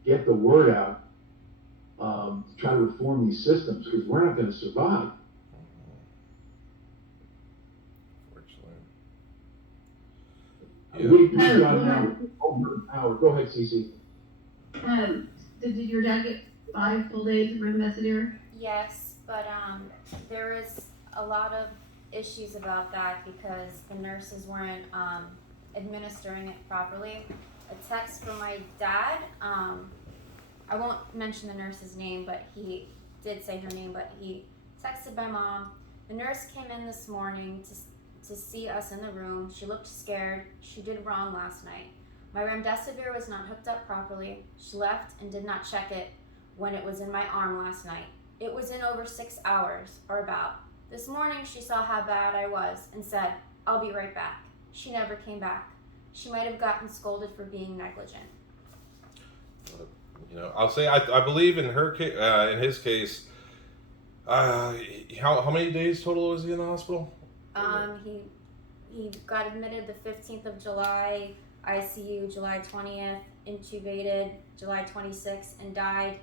get the word out to try to reform these systems, because we're not going to survive. Fortunately. We've gone now over an hour. Go ahead, Cece. Did your dad get 5 full days of remdesivir? Yes, but there was a lot of issues about that because the nurses weren't administering it properly. A text from my dad, I won't mention the nurse's name, but he did say her name, but he texted my mom. The nurse came in this morning to see us in the room. She looked scared. She did wrong last night. My remdesivir was not hooked up properly. She left and did not check it when it was in my arm last night. It was in over 6 hours, or about. This morning she saw how bad I was and said, "I'll be right back." She never came back. She might have gotten scolded for being negligent. You know, I'll say I believe in her case, in his case. How many days total was he in the hospital? He got admitted the 15th of July, ICU July 20th, intubated July 26th, and died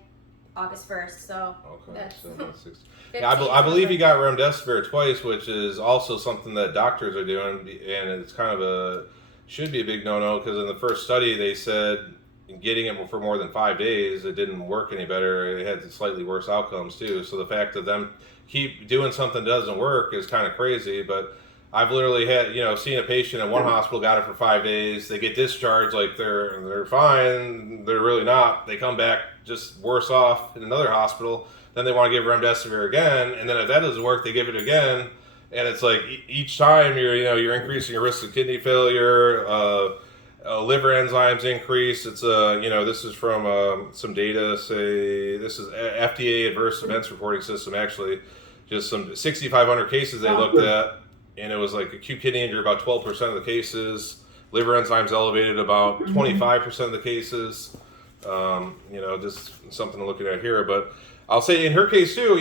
August 1st. So Okay, that's so that's 60. Yeah, I believe he got remdesivir twice, which is also something that doctors are doing, and it's kind of should be a big no-no, because in the first study they said getting it for more than 5 days, it didn't work any better. It had slightly worse outcomes too. So the fact that them keep doing something that doesn't work is kind of crazy. But I've literally had, seen a patient in one hospital, got it for 5 days. They get discharged like they're fine. They're really not. They come back just worse off in another hospital. Then they want to give remdesivir again, and then if that doesn't work, they give it again. And it's like each time you're increasing your risk of kidney failure. Liver enzymes increase. It's this is from some data. Say this is FDA adverse events reporting system. Actually, just some 6,500 cases they looked at, and it was like acute kidney injury about 12% of the cases. Liver enzymes elevated about 25% of the cases. Just something to look at here. But I'll say in her case too.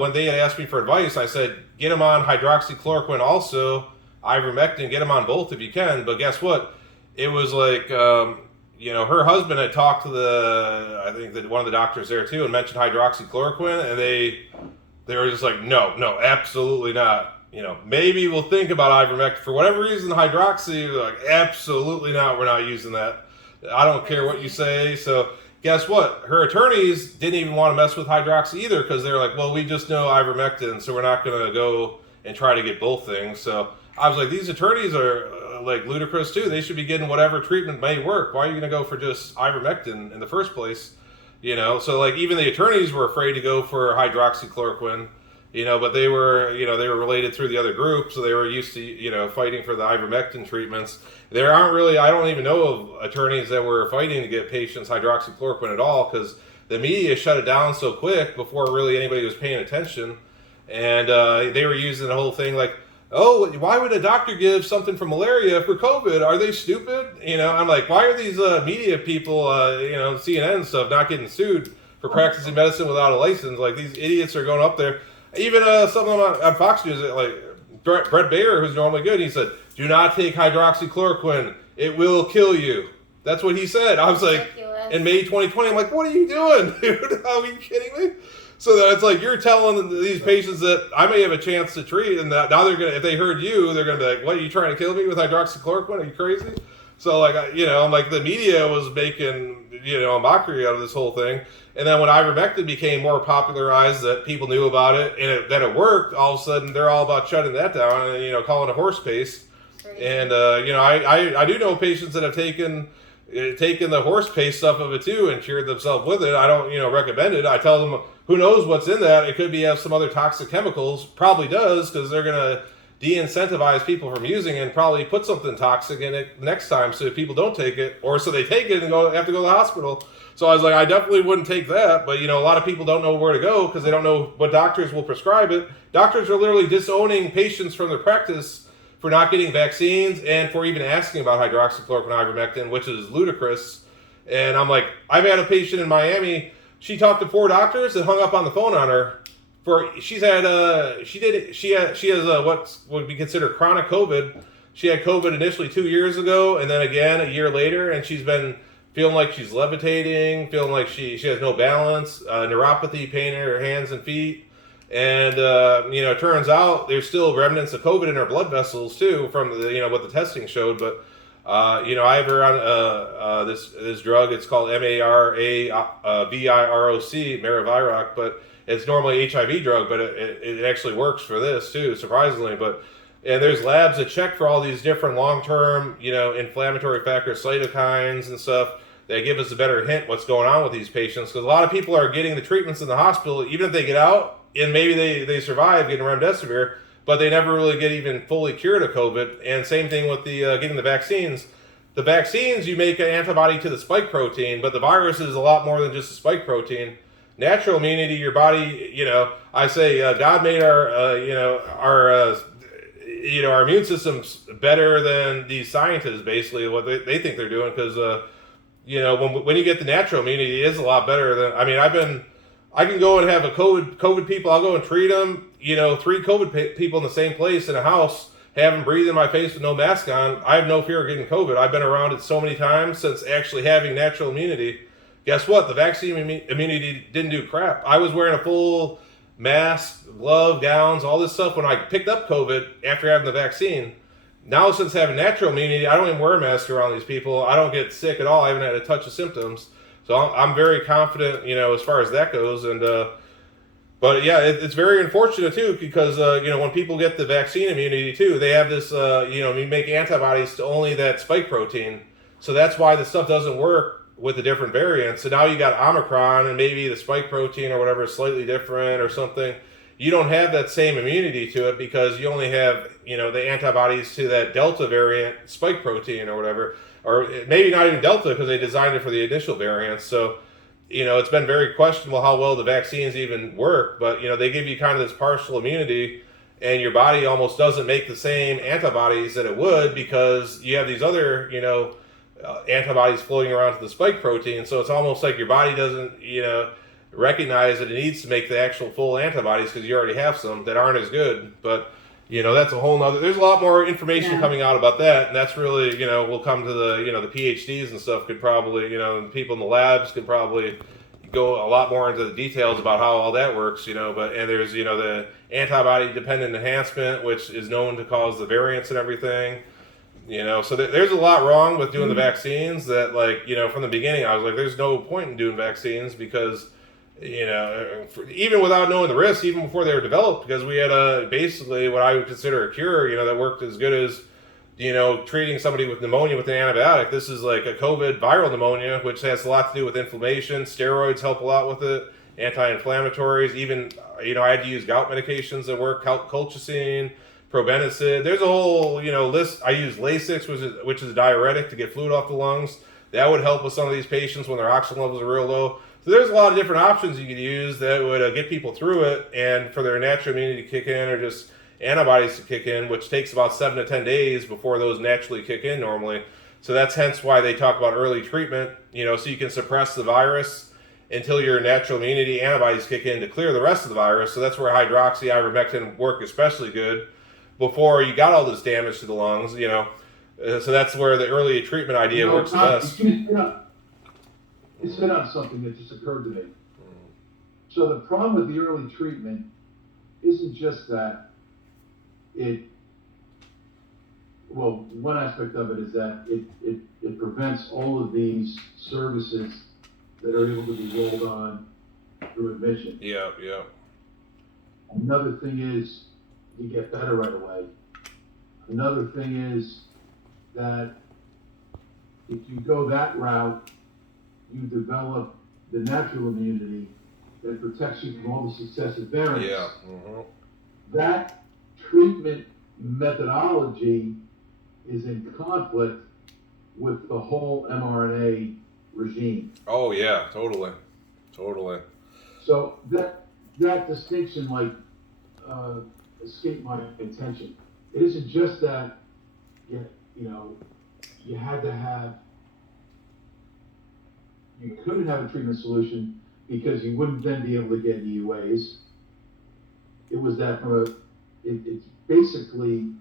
When they had asked me for advice, I said get them on hydroxychloroquine, also ivermectin. Get them on both if you can. But guess what? It was like, her husband had talked to I think that one of the doctors there too, and mentioned hydroxychloroquine, and they were just like, no, absolutely not. Maybe we'll think about ivermectin for whatever reason. Hydroxy, like, absolutely not. We're not using that. I don't care what you say. So guess what? Her attorneys didn't even want to mess with hydroxy either, because they're like, well, we just know ivermectin, so we're not going to go and try to get both things. So I was like, these attorneys are like ludicrous too. They should be getting whatever treatment may work. Why are you going to go for just ivermectin in the first place? So like even the attorneys were afraid to go for hydroxychloroquine, but they were related through the other group, so they were used to, fighting for the ivermectin treatments. There aren't really, I don't even know of attorneys that were fighting to get patients hydroxychloroquine at all, because the media shut it down so quick before really anybody was paying attention. And they were using the whole thing like, oh, why would a doctor give something for malaria for COVID? Are they stupid? I'm like, why are these media people, CNN and stuff, not getting sued for practicing medicine without a license? Like, these idiots are going up there. Even some of them on Fox News, like Brett Baer, who's normally good, he said, do not take hydroxychloroquine. It will kill you. That's what he said. I was like, in May 2020, I'm like, what are you doing, dude? Are you kidding me? So that it's like you're telling these patients that I may have a chance to treat, and that now they're gonna, if they heard you, they're gonna be like, "What, are you trying to kill me with hydroxychloroquine? Are you crazy?" So like I'm like, the media was making a mockery out of this whole thing, and then when ivermectin became more popularized, that people knew about it and that it worked, all of a sudden they're all about shutting that down and calling it horse paste. And I do know patients that have taken the horse paste stuff of it too and cured themselves with it. I don't recommend it. I tell them, who knows what's in that? It could be have some other toxic chemicals. Probably does, because they're gonna de-incentivize people from using it and probably put something toxic in it next time, so if people don't take it, or so they take it and have to go to the hospital. So I was like, I definitely wouldn't take that. But a lot of people don't know where to go because they don't know what doctors will prescribe it. Doctors are literally disowning patients from their practice for not getting vaccines and for even asking about hydroxychloroquine, ivermectin, which is ludicrous. And I'm like, I've had a patient in Miami. She talked to 4 doctors and hung up on the phone on her. She has what would be considered chronic COVID. She had COVID initially 2 years ago, and then again a year later, and she's been feeling like she's levitating, feeling like she has no balance, neuropathy, pain in her hands and feet. And, it turns out there's still remnants of COVID in her blood vessels too from what the testing showed. But, I have her on this drug. It's called MARAVIROC, Maraviroc, but it's normally an HIV drug, but it actually works for this too, surprisingly. And there's labs that check for all these different long-term, inflammatory factors, cytokines and stuff that give us a better hint what's going on with these patients. Because a lot of people are getting the treatments in the hospital, even if they get out, and maybe they survive getting remdesivir, but they never really get even fully cured of COVID. And same thing with the getting the vaccines. The vaccines, you make an antibody to the spike protein, but the virus is a lot more than just a spike protein. Natural immunity, your body, I say God made our immune system's better than these scientists, basically, what they think they're doing, because, when you get the natural immunity, it is a lot better than, I can go and have a COVID people, I'll go and treat them, 3 COVID people in the same place in a house, have them breathe in my face with no mask on. I have no fear of getting COVID. I've been around it so many times since actually having natural immunity. Guess what? The vaccine immunity didn't do crap. I was wearing a full mask, glove, gowns, all this stuff when I picked up COVID after having the vaccine. Now, since having natural immunity, I don't even wear a mask around these people. I don't get sick at all. I haven't had a touch of symptoms. So I'm very confident, as far as that goes. And but yeah, it's very unfortunate too, because when people get the vaccine immunity too, they have this you make antibodies to only that spike protein. So that's why the stuff doesn't work with the different variants. So now you got Omicron, and maybe the spike protein or whatever is slightly different or something. You don't have that same immunity to it because you only have the antibodies to that Delta variant spike protein or whatever, or maybe not even Delta because they designed it for the initial variants. So it's been very questionable how well the vaccines even work, but they give you kind of this partial immunity, and your body almost doesn't make the same antibodies that it would because you have these other antibodies floating around to the spike protein. So it's almost like your body doesn't recognize that it needs to make the actual full antibodies because you already have some that aren't as good. But that's a whole nother, there's a lot more information coming out about that, and that's really we'll come to the the PhDs and stuff could probably people in the labs could probably go a lot more into the details about how all that works. But there's the antibody dependent enhancement, which is known to cause the variants and everything. So there's a lot wrong with doing the vaccines that, from the beginning, I was like, there's no point in doing vaccines because, even without knowing the risks, even before they were developed, because we had basically what I would consider a cure, that worked as good as, treating somebody with pneumonia with an antibiotic. This is like a COVID viral pneumonia, which has a lot to do with inflammation. Steroids help a lot with it, anti-inflammatories, even, I had to use gout medications that work, colchicine, probenecid. There's a whole, list. I use Lasix, which is a diuretic to get fluid off the lungs. That would help with some of these patients when their oxygen levels are real low. So there's a lot of different options you could use that would get people through it, and for their natural immunity to kick in, or just antibodies to kick in, which takes about 7 to 10 days before those naturally kick in normally. So that's hence why they talk about early treatment, so you can suppress the virus until your natural immunity antibodies kick in to clear the rest of the virus. So that's where hydroxy, ivermectin work especially good before you got all this damage to the lungs, so that's where the early treatment idea works the best. It's hit on something that just occurred to me. So the problem with the early treatment isn't just that one aspect of it is that it prevents all of these services that are able to be rolled on through admission. Yeah. Another thing is you get better right away. Another thing is that if you go that route, you develop the natural immunity that protects you from all the successive variants. Yeah. That treatment methodology is in conflict with the whole mRNA regime. Oh yeah, totally. So that distinction escaped my attention. It isn't just that you couldn't have a treatment solution because you wouldn't then be able to get EUAs. It was that it's basically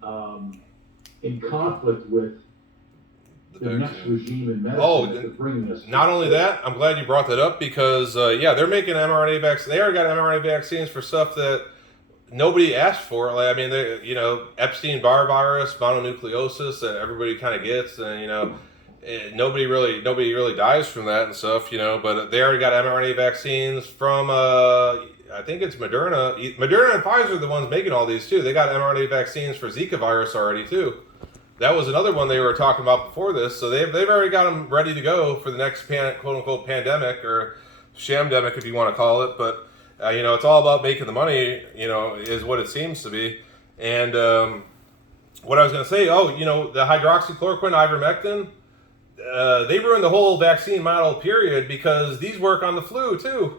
in conflict with the next vaccine. regime in medicine Oh, that they're bringing us. Not only that, I'm glad you brought that up because, yeah, they're making mRNA vaccines. They already got mRNA vaccines for stuff that nobody asked for. Like, I mean, they, Epstein-Barr virus, mononucleosis that everybody kind of gets, and nobody really dies from that and stuff. But they already got mRNA vaccines from, I think it's Moderna. Moderna and Pfizer are the ones making all these too. They got mRNA vaccines for Zika virus already too. That was another one they were talking about before this. So they've already got them ready to go for the next quote unquote pandemic or shamdemic if you want to call it. But it's all about making the money. Is what it seems to be. And what I was going to say, the hydroxychloroquine, ivermectin, they ruined the whole vaccine model period because these work on the flu too.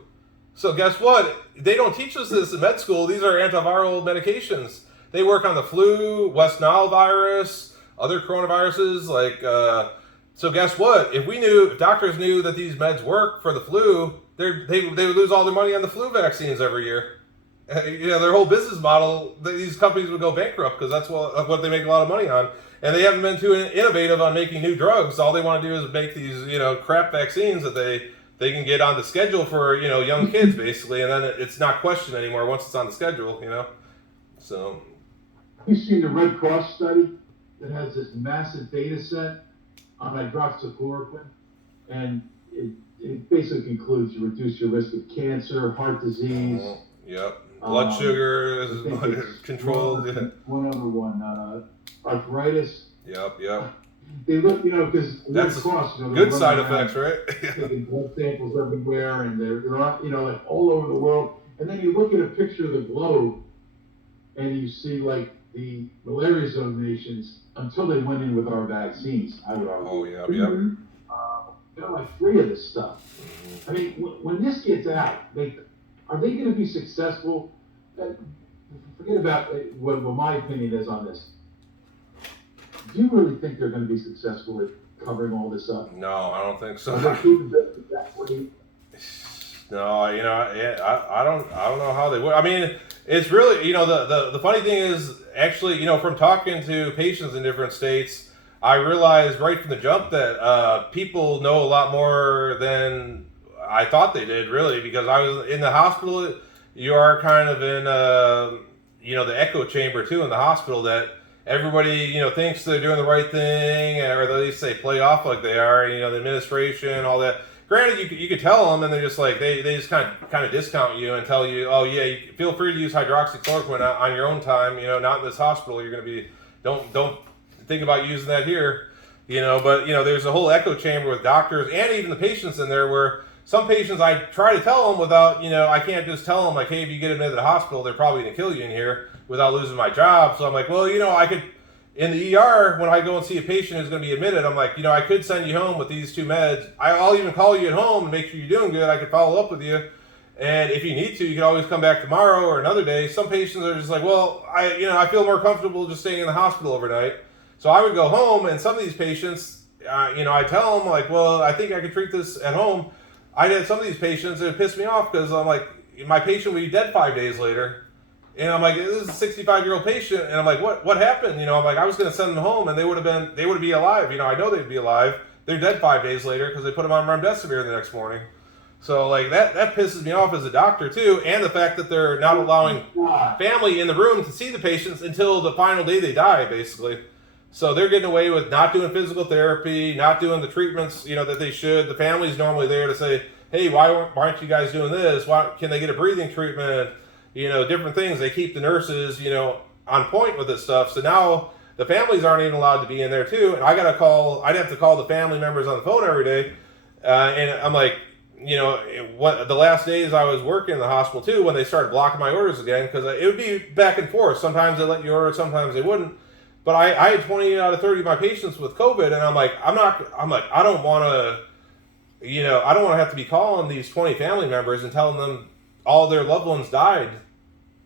So guess what? They don't teach us this in med school. These are antiviral medications. They work on the flu, West Nile virus, other coronaviruses. So guess what? If doctors knew that these meds work for the flu, they would lose all their money on the flu vaccines every year. Their whole business model, these companies would go bankrupt because that's what they make a lot of money on. And they haven't been too innovative on making new drugs. All they want to do is make these, crap vaccines that they can get on the schedule for, young kids basically. And then it's not questioned anymore once it's on the schedule, So. You've seen the Red Cross study that has this massive data set on hydroxychloroquine, and it basically concludes you reduce your risk of cancer, heart disease. Yep. Blood sugar is controlled. One other one, arthritis. Yep. They look, because that's Red Cross, good side effects, right? Taking blood samples everywhere, and they're all over the world. And then you look at a picture of the globe, and you see the malaria zone nations until they went in with our vaccines. I would argue. Oh yeah. They're free of this stuff. I mean, when this gets out, are they going to be successful? Forget about what my opinion is on this. Do you really think they're going to be successful at covering all this up? No, I don't think so. No, I don't know how they would. I mean, it's really, the funny thing is actually, from talking to patients in different states, I realized right from the jump that people know a lot more than I thought they did, really, because I was in the hospital. You are kind of in, the echo chamber too in the hospital that everybody, thinks they're doing the right thing, or at least they play off like they are. The administration, all that. Granted, you could tell them, and they're just they just kind of discount you and tell you, oh yeah, you feel free to use hydroxychloroquine on your own time. Not in this hospital. You're going to be don't think about using that here. But there's a whole echo chamber with doctors and even the patients in there where some patients I try to tell them without, I can't just tell them hey, if you get admitted to the hospital, they're probably going to kill you in here without losing my job. So I'm like, well, I could. In the ER, when I go and see a patient who's going to be admitted, I'm like, I could send you home with these 2 meds. I'll even call you at home and make sure you're doing good. I could follow up with you. And if you need to, you can always come back tomorrow or another day. Some patients are just like, well, I feel more comfortable just staying in the hospital overnight. So I would go home, and some of these patients, I tell them, well, I think I could treat this at home. I had some of these patients, it pissed me off because I'm like, my patient would be dead 5 days later. And I'm like, this is a 65-year-old patient, and I'm like, what happened? I'm like, I was going to send them home, and they would be alive. I know they'd be alive. They're dead 5 days later because they put them on remdesivir the next morning. So that pisses me off as a doctor too, and the fact that they're not allowing family in the room to see the patients until the final day they die, basically. So they're getting away with not doing physical therapy, not doing the treatments, that they should. The family's normally there to say, hey, why aren't you guys doing this? Why can they get a breathing treatment? Different things. They keep the nurses, on point with this stuff. So now the families aren't even allowed to be in there too. And I'd have to call the family members on the phone every day. And I'm like, the last days I was working in the hospital too, when they started blocking my orders again, because it would be back and forth. Sometimes they let you order, sometimes they wouldn't. But I had 20 out of 30 of my patients with COVID, and I'm like, I don't want to have to be calling these 20 family members and telling them all their loved ones died.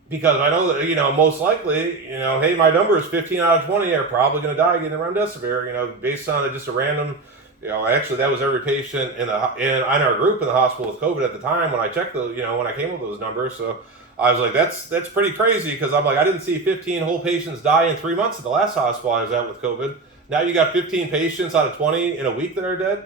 Because I know that, most likely, hey, my number is 15 out of 20 are probably going to die getting remdesivir, based on just a random, actually that was every patient in our group in the hospital with COVID at the time when I checked when I came with those numbers. So I was like, that's pretty crazy, because I'm like, I didn't see 15 whole patients die in 3 months at the last hospital I was at with COVID. now you got 15 patients out of 20 in a week that are dead.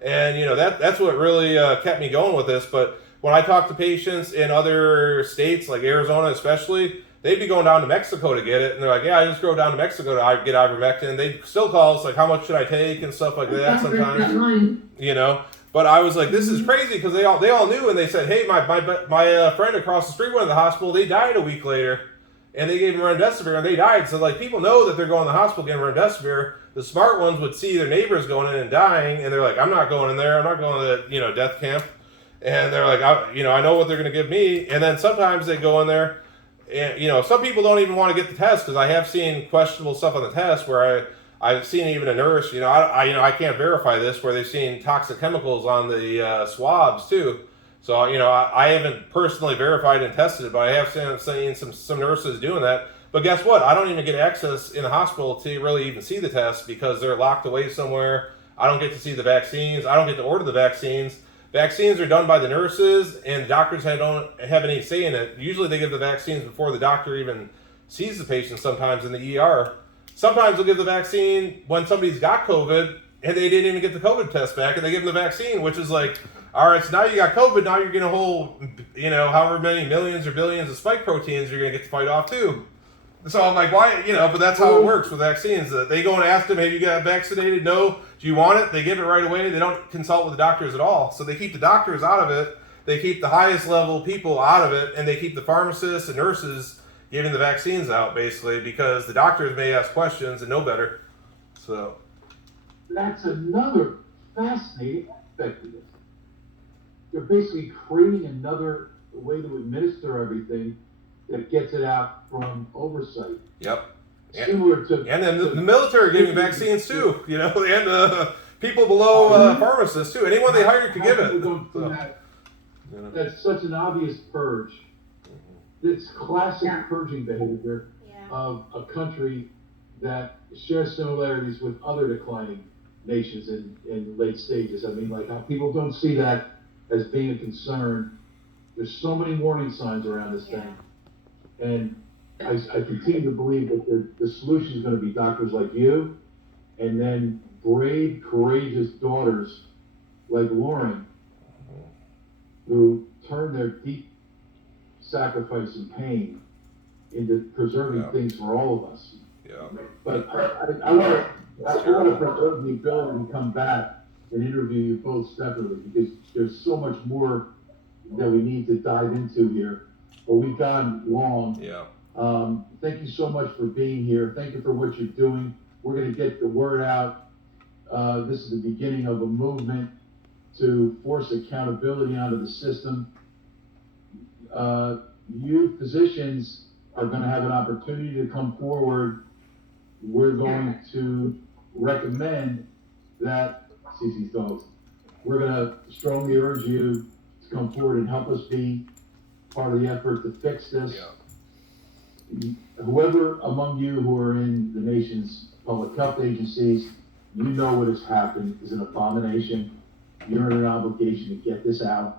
And, you know, that's what really kept me going with this. But when I talk to patients in other states, like Arizona especially, they'd be going down to Mexico to get it. And they're like, yeah, I just drove down to Mexico to get ivermectin. They still call us, like, how much should I take and stuff like that sometimes. You know? But I was like, this is crazy, because they all knew, and they said, hey, my friend across the street went to the hospital. They died a week later, and they gave him remdesivir, and they died. So, like, people know that they're going to the hospital getting remdesivir. The smart ones would see their neighbors going in and dying, and they're like, I'm not going in there. I'm not going to the, you know, death camp. And they're like, I know what they're going to give me. And then sometimes they go in there, and, you know, some people don't even want to get the test, because I have seen questionable stuff on the test where I've seen even a nurse, you know, I can't verify this, where they've seen toxic chemicals on the swabs too. So, you know, I haven't personally verified and tested it, but I have seen some nurses doing that. But guess what? I don't even get access in the hospital to really even see the test, because they're locked away somewhere. I don't get to see the vaccines. I don't get to order the vaccines. Vaccines are done by the nurses, and doctors don't have any say in it. Usually they give the vaccines before the doctor even sees the patient, sometimes in the ER. Sometimes they'll give the vaccine when somebody's got COVID and they didn't even get the COVID test back, and they give them the vaccine, which is like, all right, so now you got COVID, now you're getting a whole, you know, however many millions or billions of spike proteins you're going to get to fight off too. So I'm like, why, you know, but that's how it works with vaccines. They go and ask them, have you got vaccinated? No. Do you want it? They give it right away. They don't consult with the doctors at all. So they keep the doctors out of it. They keep the highest level people out of it, and they keep the pharmacists and nurses giving the vaccines out, basically, because the doctors may ask questions and know better. So that's another fascinating aspect of this. They're basically creating another way to administer everything that gets it out from oversight. Yep. Similar to... And then the military giving vaccines too, you know, and people below pharmacists too. Anyone they hire can give it. That's such an obvious purge. It's classic purging behavior of a country that shares similarities with other declining nations in late stages. I mean, like, how people don't see that as being a concern. There's so many warning signs around this thing. And I continue to believe that the solution is going to be doctors like you, and then brave, courageous daughters like Lauren, who turn their deep sacrifice and pain into preserving things for all of us. Yeah. But I want to preserve the ability to come back and interview you both separately, because there's so much more that we need to dive into here. But we've gone long. Yeah. Thank you so much for being here. Thank you for what you're doing. We're going to get the word out. This is the beginning of a movement to force accountability onto the system. You physicians are going to have an opportunity to come forward. We're going to recommend that, Cece's dogs, we're going to strongly urge you to come forward and help us be part of the effort to fix this. Yeah. Whoever among you who are in the nation's public health agencies, you know what has happened is an abomination. You're in an obligation to get this out.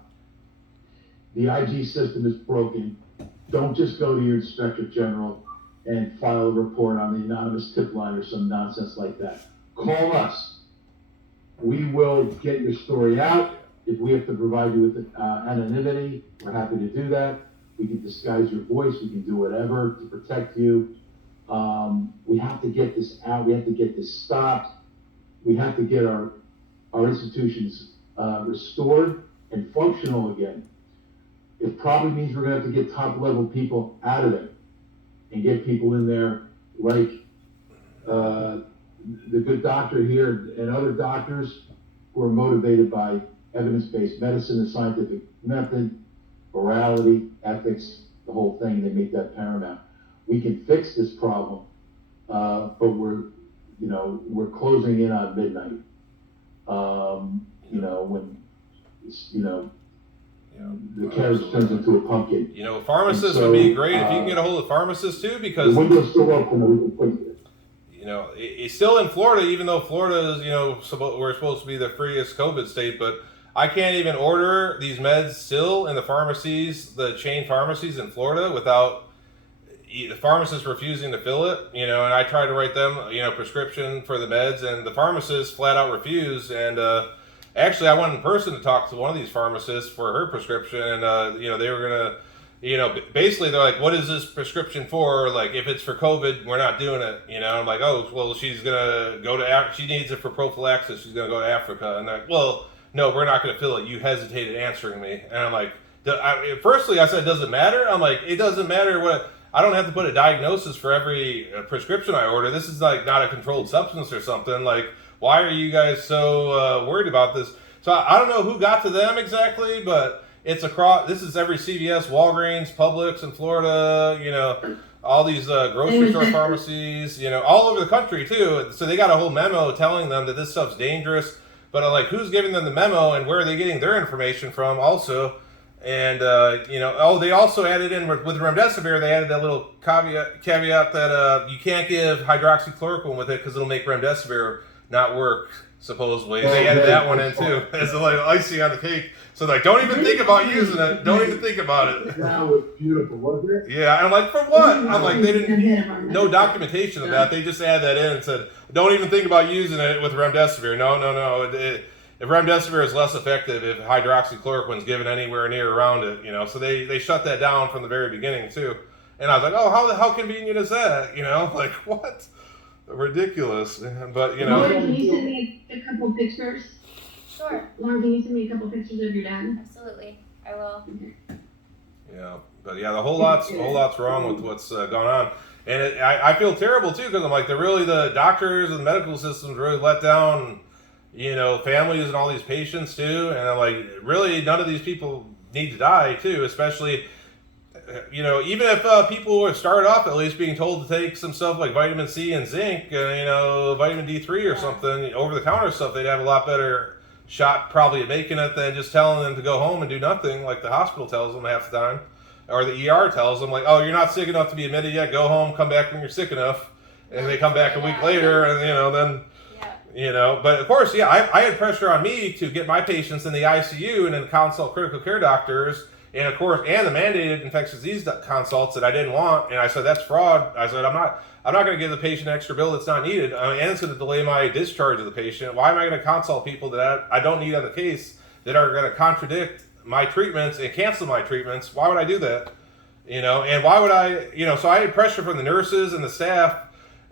The IG system is broken. Don't just go to your inspector general and file a report on the anonymous tip line or some nonsense like that. Call us. We will get your story out. If we have to provide you with anonymity, we're happy to do that. We can disguise your voice. We can do whatever to protect you. We have to get this out. We have to get this stopped. We have to get our institutions restored and functional again. It probably means we're going to have to get top-level people out of it and get people in there like the good doctor here and other doctors who are motivated by evidence-based medicine, the scientific method, morality, ethics, the whole thing. They make that paramount. We can fix this problem, but we're closing in on midnight. The carriage turns into a pumpkin. You know, pharmacists would be great if you can get a hold of pharmacists too, because the window's still open. You know, it's still in Florida, even though Florida is, we're supposed to be the freest COVID state, but I can't even order these meds still in the pharmacies, the chain pharmacies in Florida, without, the pharmacist refusing to fill it, and I tried to write them, prescription for the meds, and the pharmacist flat out refused. And actually, I went in person to talk to one of these pharmacists for her prescription, and they were gonna, basically they're like, "What is this prescription for? Like, if it's for COVID, we're not doing it." I'm like, "Oh, well, she's gonna go to she needs it for prophylaxis. She's gonna go to Africa." And they're like, "Well, no, we're not gonna fill it. You hesitated answering me." And I'm like, firstly, I said, "Does it matter?" I'm like, "It doesn't matter what." I don't have to put a diagnosis for every prescription I order. This is like not a controlled substance or something. Like, why are you guys so worried about this? So I don't know who got to them exactly, but it's across. This is every CVS, Walgreens, Publix in Florida. All these grocery store pharmacies. All over the country too. So they got a whole memo telling them that this stuff's dangerous. But like, who's giving them the memo, and where are they getting their information from? Also. And, they also added in with remdesivir, they added that little caveat that you can't give hydroxychloroquine with it because it'll make remdesivir not work, supposedly. They added that one in, too, as a like icing on the cake. So, like, don't even think about using it. Don't even think about it. That was beautiful, wasn't it? Yeah, and I'm like, for what? I'm like, they didn't, no documentation of that. They just added that in and said, don't even think about using it with remdesivir. No. If remdesivir is less effective if hydroxychloroquine is given anywhere near around it, so they shut that down from the very beginning too. And I was like, oh, how convenient is that? Like, what? Ridiculous. But Lauren, can you send me a couple pictures? Sure. Lauren, can you send me a couple pictures of your dad? Absolutely. I will. Yeah, but the whole lot's wrong with what's going on. And I feel terrible too, because I'm like, the doctors and the medical systems really let down families and all these patients too. And I'm like, really, none of these people need to die too, especially, even if people started off at least being told to take some stuff like vitamin C and zinc, vitamin D3 or something, over-the-counter stuff, they'd have a lot better shot probably at making it than just telling them to go home and do nothing like the hospital tells them half the time. Or the ER tells them, like, oh, you're not sick enough to be admitted yet, go home, come back when you're sick enough. And they come back a week later, and, then... but of course, I had pressure on me to get my patients in the ICU and then consult critical care doctors, and of course, and the mandated infectious disease consults that I didn't want. And I said, that's fraud. I said, I'm not going to give the patient an extra bill that's not needed, and it's going to delay my discharge of the patient. Why am I going to consult people that I don't need on the case that are going to contradict my treatments and cancel my treatments? Why would I do that? And why would I, so I had pressure from the nurses and the staff,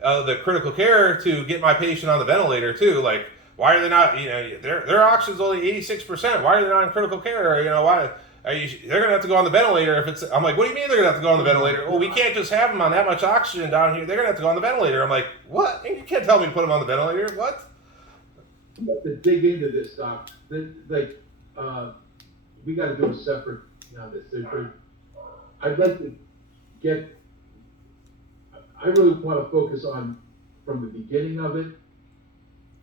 the critical care, to get my patient on the ventilator too. Like, why are they not, their oxygen's only 86%. Why are they not in critical care? Why they're going to have to go on the ventilator if it's, I'm like, what do you mean they're going to have to go on the ventilator? Well, we can't just have them on that much oxygen down here. They're going to have to go on the ventilator. I'm like, what? You can't tell me to put them on the ventilator. What? You have to dig into this, Doc. We got to do a separate, I'd like to get, I really want to focus on, from the beginning of it,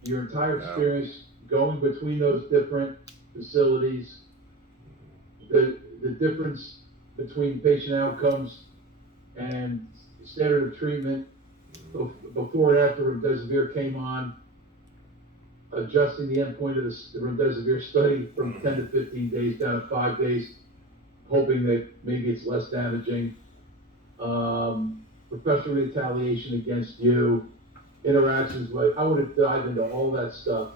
your entire experience going between those different facilities, the difference between patient outcomes and standard of treatment before and after remdesivir came on, adjusting the endpoint of the remdesivir study from 10 to 15 days down to 5 days, hoping that maybe it's less damaging. Professional retaliation against you, interactions with, I want to dive into all that stuff.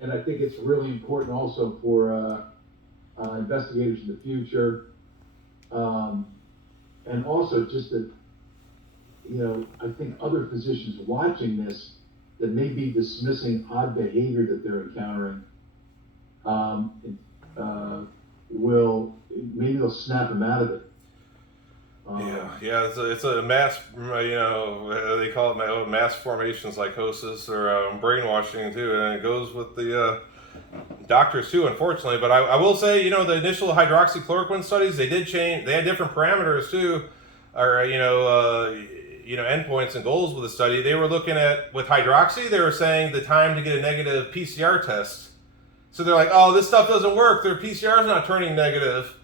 And I think it's really important also for investigators in the future. And also just that, I think other physicians watching this that may be dismissing odd behavior that they're encountering, maybe they'll snap them out of it. It's a mass, they call it mass formation psychosis or brainwashing too, and it goes with the doctors too, unfortunately. But I will say, the initial hydroxychloroquine studies, they did change, they had different parameters too, or endpoints and goals with the study. They were looking at, with hydroxy, they were saying the time to get a negative PCR test. So they're like, oh, this stuff doesn't work, their PCR is not turning negative.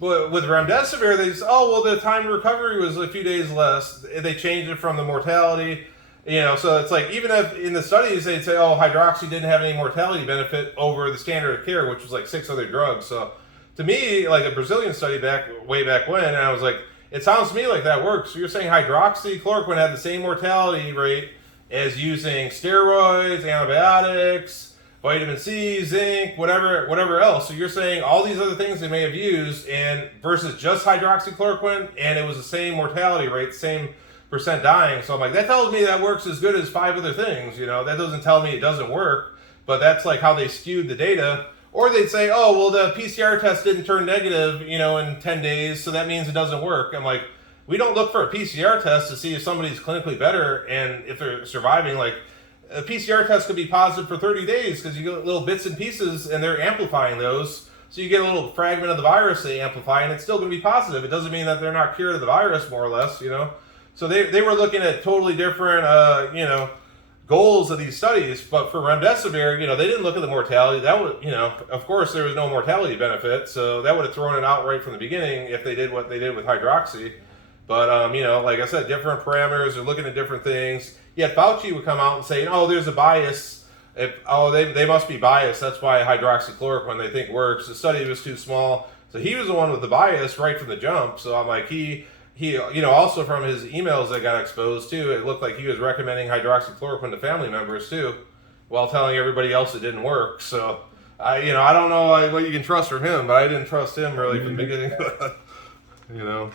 But with remdesivir, they say, oh, well, the time to recovery was a few days less. They changed it from the mortality, so it's like, even if in the studies they'd say, oh, hydroxy didn't have any mortality benefit over the standard of care, which was like 6 other drugs. So to me, like a Brazilian study way back when, and I was like, it sounds to me like that works. So you're saying hydroxychloroquine had the same mortality rate as using steroids, antibiotics, vitamin C, zinc, whatever else. So you're saying all these other things they may have used, and versus just hydroxychloroquine, and it was the same mortality rate, same percent dying. So I'm like, that tells me that works as good as 5 other things. You know, that doesn't tell me it doesn't work, but that's like how they skewed the data. Or they'd say, oh, well, the PCR test didn't turn negative, you know, in 10 days, so that means it doesn't work. I'm like, we don't look for a PCR test to see if somebody's clinically better and if they're surviving. Like, a PCR test could be positive for 30 days because you get little bits and pieces and they're amplifying those. So you get a little fragment of the virus they amplify and it's still going to be positive. It doesn't mean that they're not cured of the virus, more or less, you know. So they were looking at totally different, you know, goals of these studies. But for remdesivir, you know, they didn't look at the mortality. That would, you know, of course there was no mortality benefit. So that would have thrown it out right from the beginning if they did what they did with hydroxy. But, you know, like I said, different parameters, they're looking at different things. Yet Fauci would come out and say, oh, there's a bias. They must be biased. That's why hydroxychloroquine they think works. The study was too small. So he was the one with the bias right from the jump. So I'm like, he you know, also from his emails that got exposed too, it looked like he was recommending hydroxychloroquine to family members too, while telling everybody else it didn't work. So I don't know what you can trust from him, but I didn't trust him really from the beginning. You know.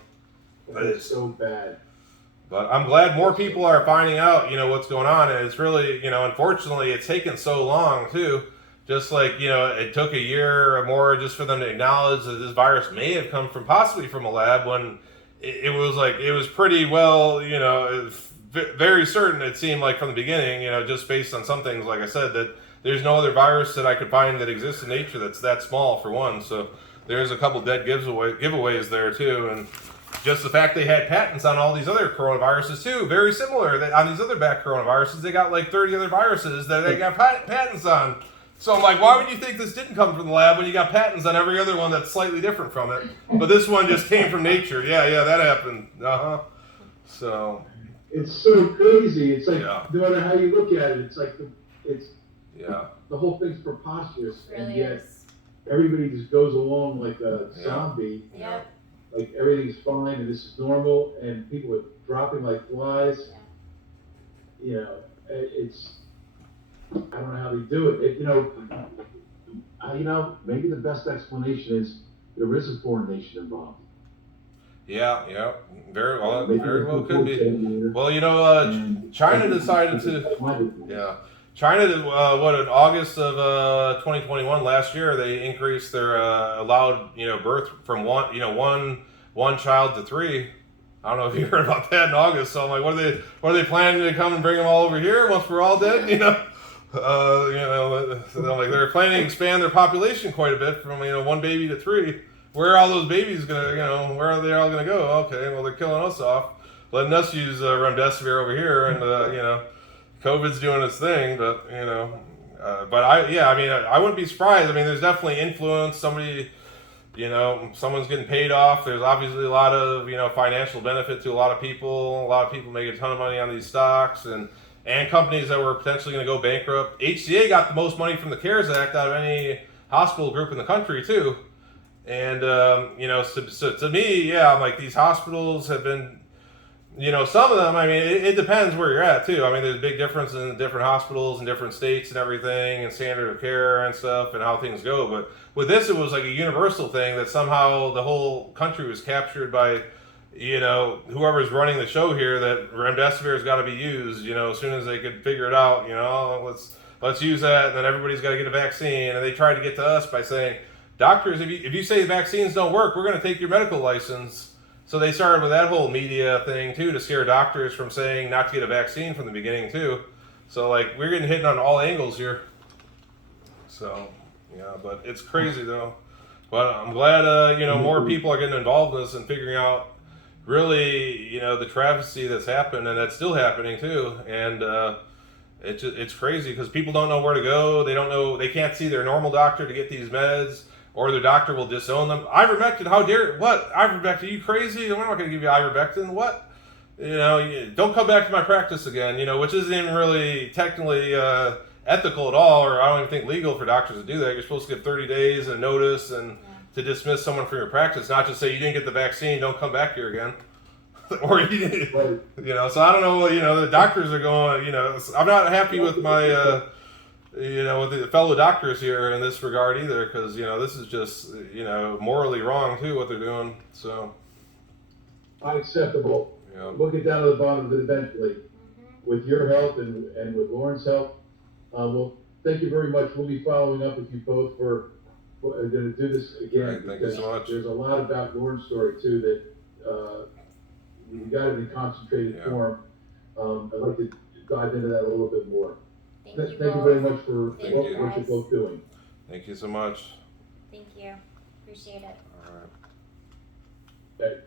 But it's so bad. But I'm glad more people are finding out, you know, what's going on. And it's really, you know, unfortunately, it's taken so long, too. Just like, you know, it took a year or more just for them to acknowledge that this virus may have come from possibly from a lab when it was pretty well, you know, very certain, it seemed like from the beginning, you know, just based on some things, like I said, that there's no other virus that I could find that exists in nature that's that small, for one. So there's a couple dead giveaways there, too. And just the fact they had patents on all these other coronaviruses too, very similar. On these other back coronaviruses, they got like 30 other viruses that they got patents on. So I'm like, why would you think this didn't come from the lab when you got patents on every other one that's slightly different from it? But this one just came from nature. Yeah, that happened. So it's so crazy. It's like, yeah. no matter how you look at it, it's like yeah. The whole thing's preposterous, It really and yet is. everybody just goes along like a zombie. Yep. Like everything's fine and this is normal, and people are dropping like flies. Yeah. You know, it's, I don't know how they do it. You know, maybe the best explanation is there is a foreign nation involved. Yeah, very well could be. Here, Well, you know, China decided to, China did, in August of 2021, last year, they increased their allowed, you know, birth from one child to 3. I don't know if you heard about that in August. So I'm like, what are they planning to come and bring them all over here once we're all dead? You know, so they're planning to expand their population quite a bit from 1 baby to 3. Where are all those babies gonna, where are they all gonna go? Okay, well they're killing us off, letting us use remdesivir over here, and COVID's doing its thing, but I wouldn't be surprised. I mean, there's definitely influence. Someone's getting paid off. There's obviously a lot of, financial benefit to a lot of people. A lot of people make a ton of money on these stocks, and companies that were potentially going to go bankrupt. HCA got the most money from the CARES Act out of any hospital group in the country too. And, so to me, I'm like, these hospitals have been, some of them, I mean, it depends where you're at too. I mean, there's a big difference in different hospitals and different states and everything, and standard of care and stuff and how things go. But with this, it was like a universal thing that somehow the whole country was captured by, whoever's running the show here, that remdesivir has got to be used, as soon as they could figure it out, let's use that. And then everybody's got to get a vaccine. And they tried to get to us by saying, doctors, if you say vaccines don't work, we're going to take your medical license. So they started with that whole media thing too, to scare doctors from saying not to get a vaccine from the beginning too. So like, we're getting hit on all angles here. So but it's crazy though. But I'm glad more people are getting involved in this and figuring out really the travesty that's happened, and that's still happening too. And it's crazy because people don't know where to go. They don't know. They can't see their normal doctor to get these meds. Or their doctor will disown them. Ivermectin, how dare, what? Ivermectin, you crazy? We're not going to give you ivermectin. What? Don't come back to my practice again, which isn't even really technically ethical at all, or I don't even think legal for doctors to do that. You're supposed to give 30 days and notice and to dismiss someone from your practice, not just say you didn't get the vaccine, don't come back here again. Or you didn't, Right. you know, so I don't know, you know, the doctors are going, you know, I'm not happy with my, you know, with the fellow doctors here in this regard either, because, you know, this is just, you know, morally wrong too, what they're doing, so. Unacceptable. Yeah. We'll get down to the bottom of it eventually. With your help and with Lauren's help. Well, thank you very much. We'll be following up with you both for going to do this again. Great, thank you so much. There's a lot about Lauren's story too that we got it in concentrated Yeah. form. I'd like to dive into that a little bit more. Thank Thank you you both. very much for Thank what you, you're guys. both doing. Thank you so much. Thank you. Appreciate it. All right. Okay.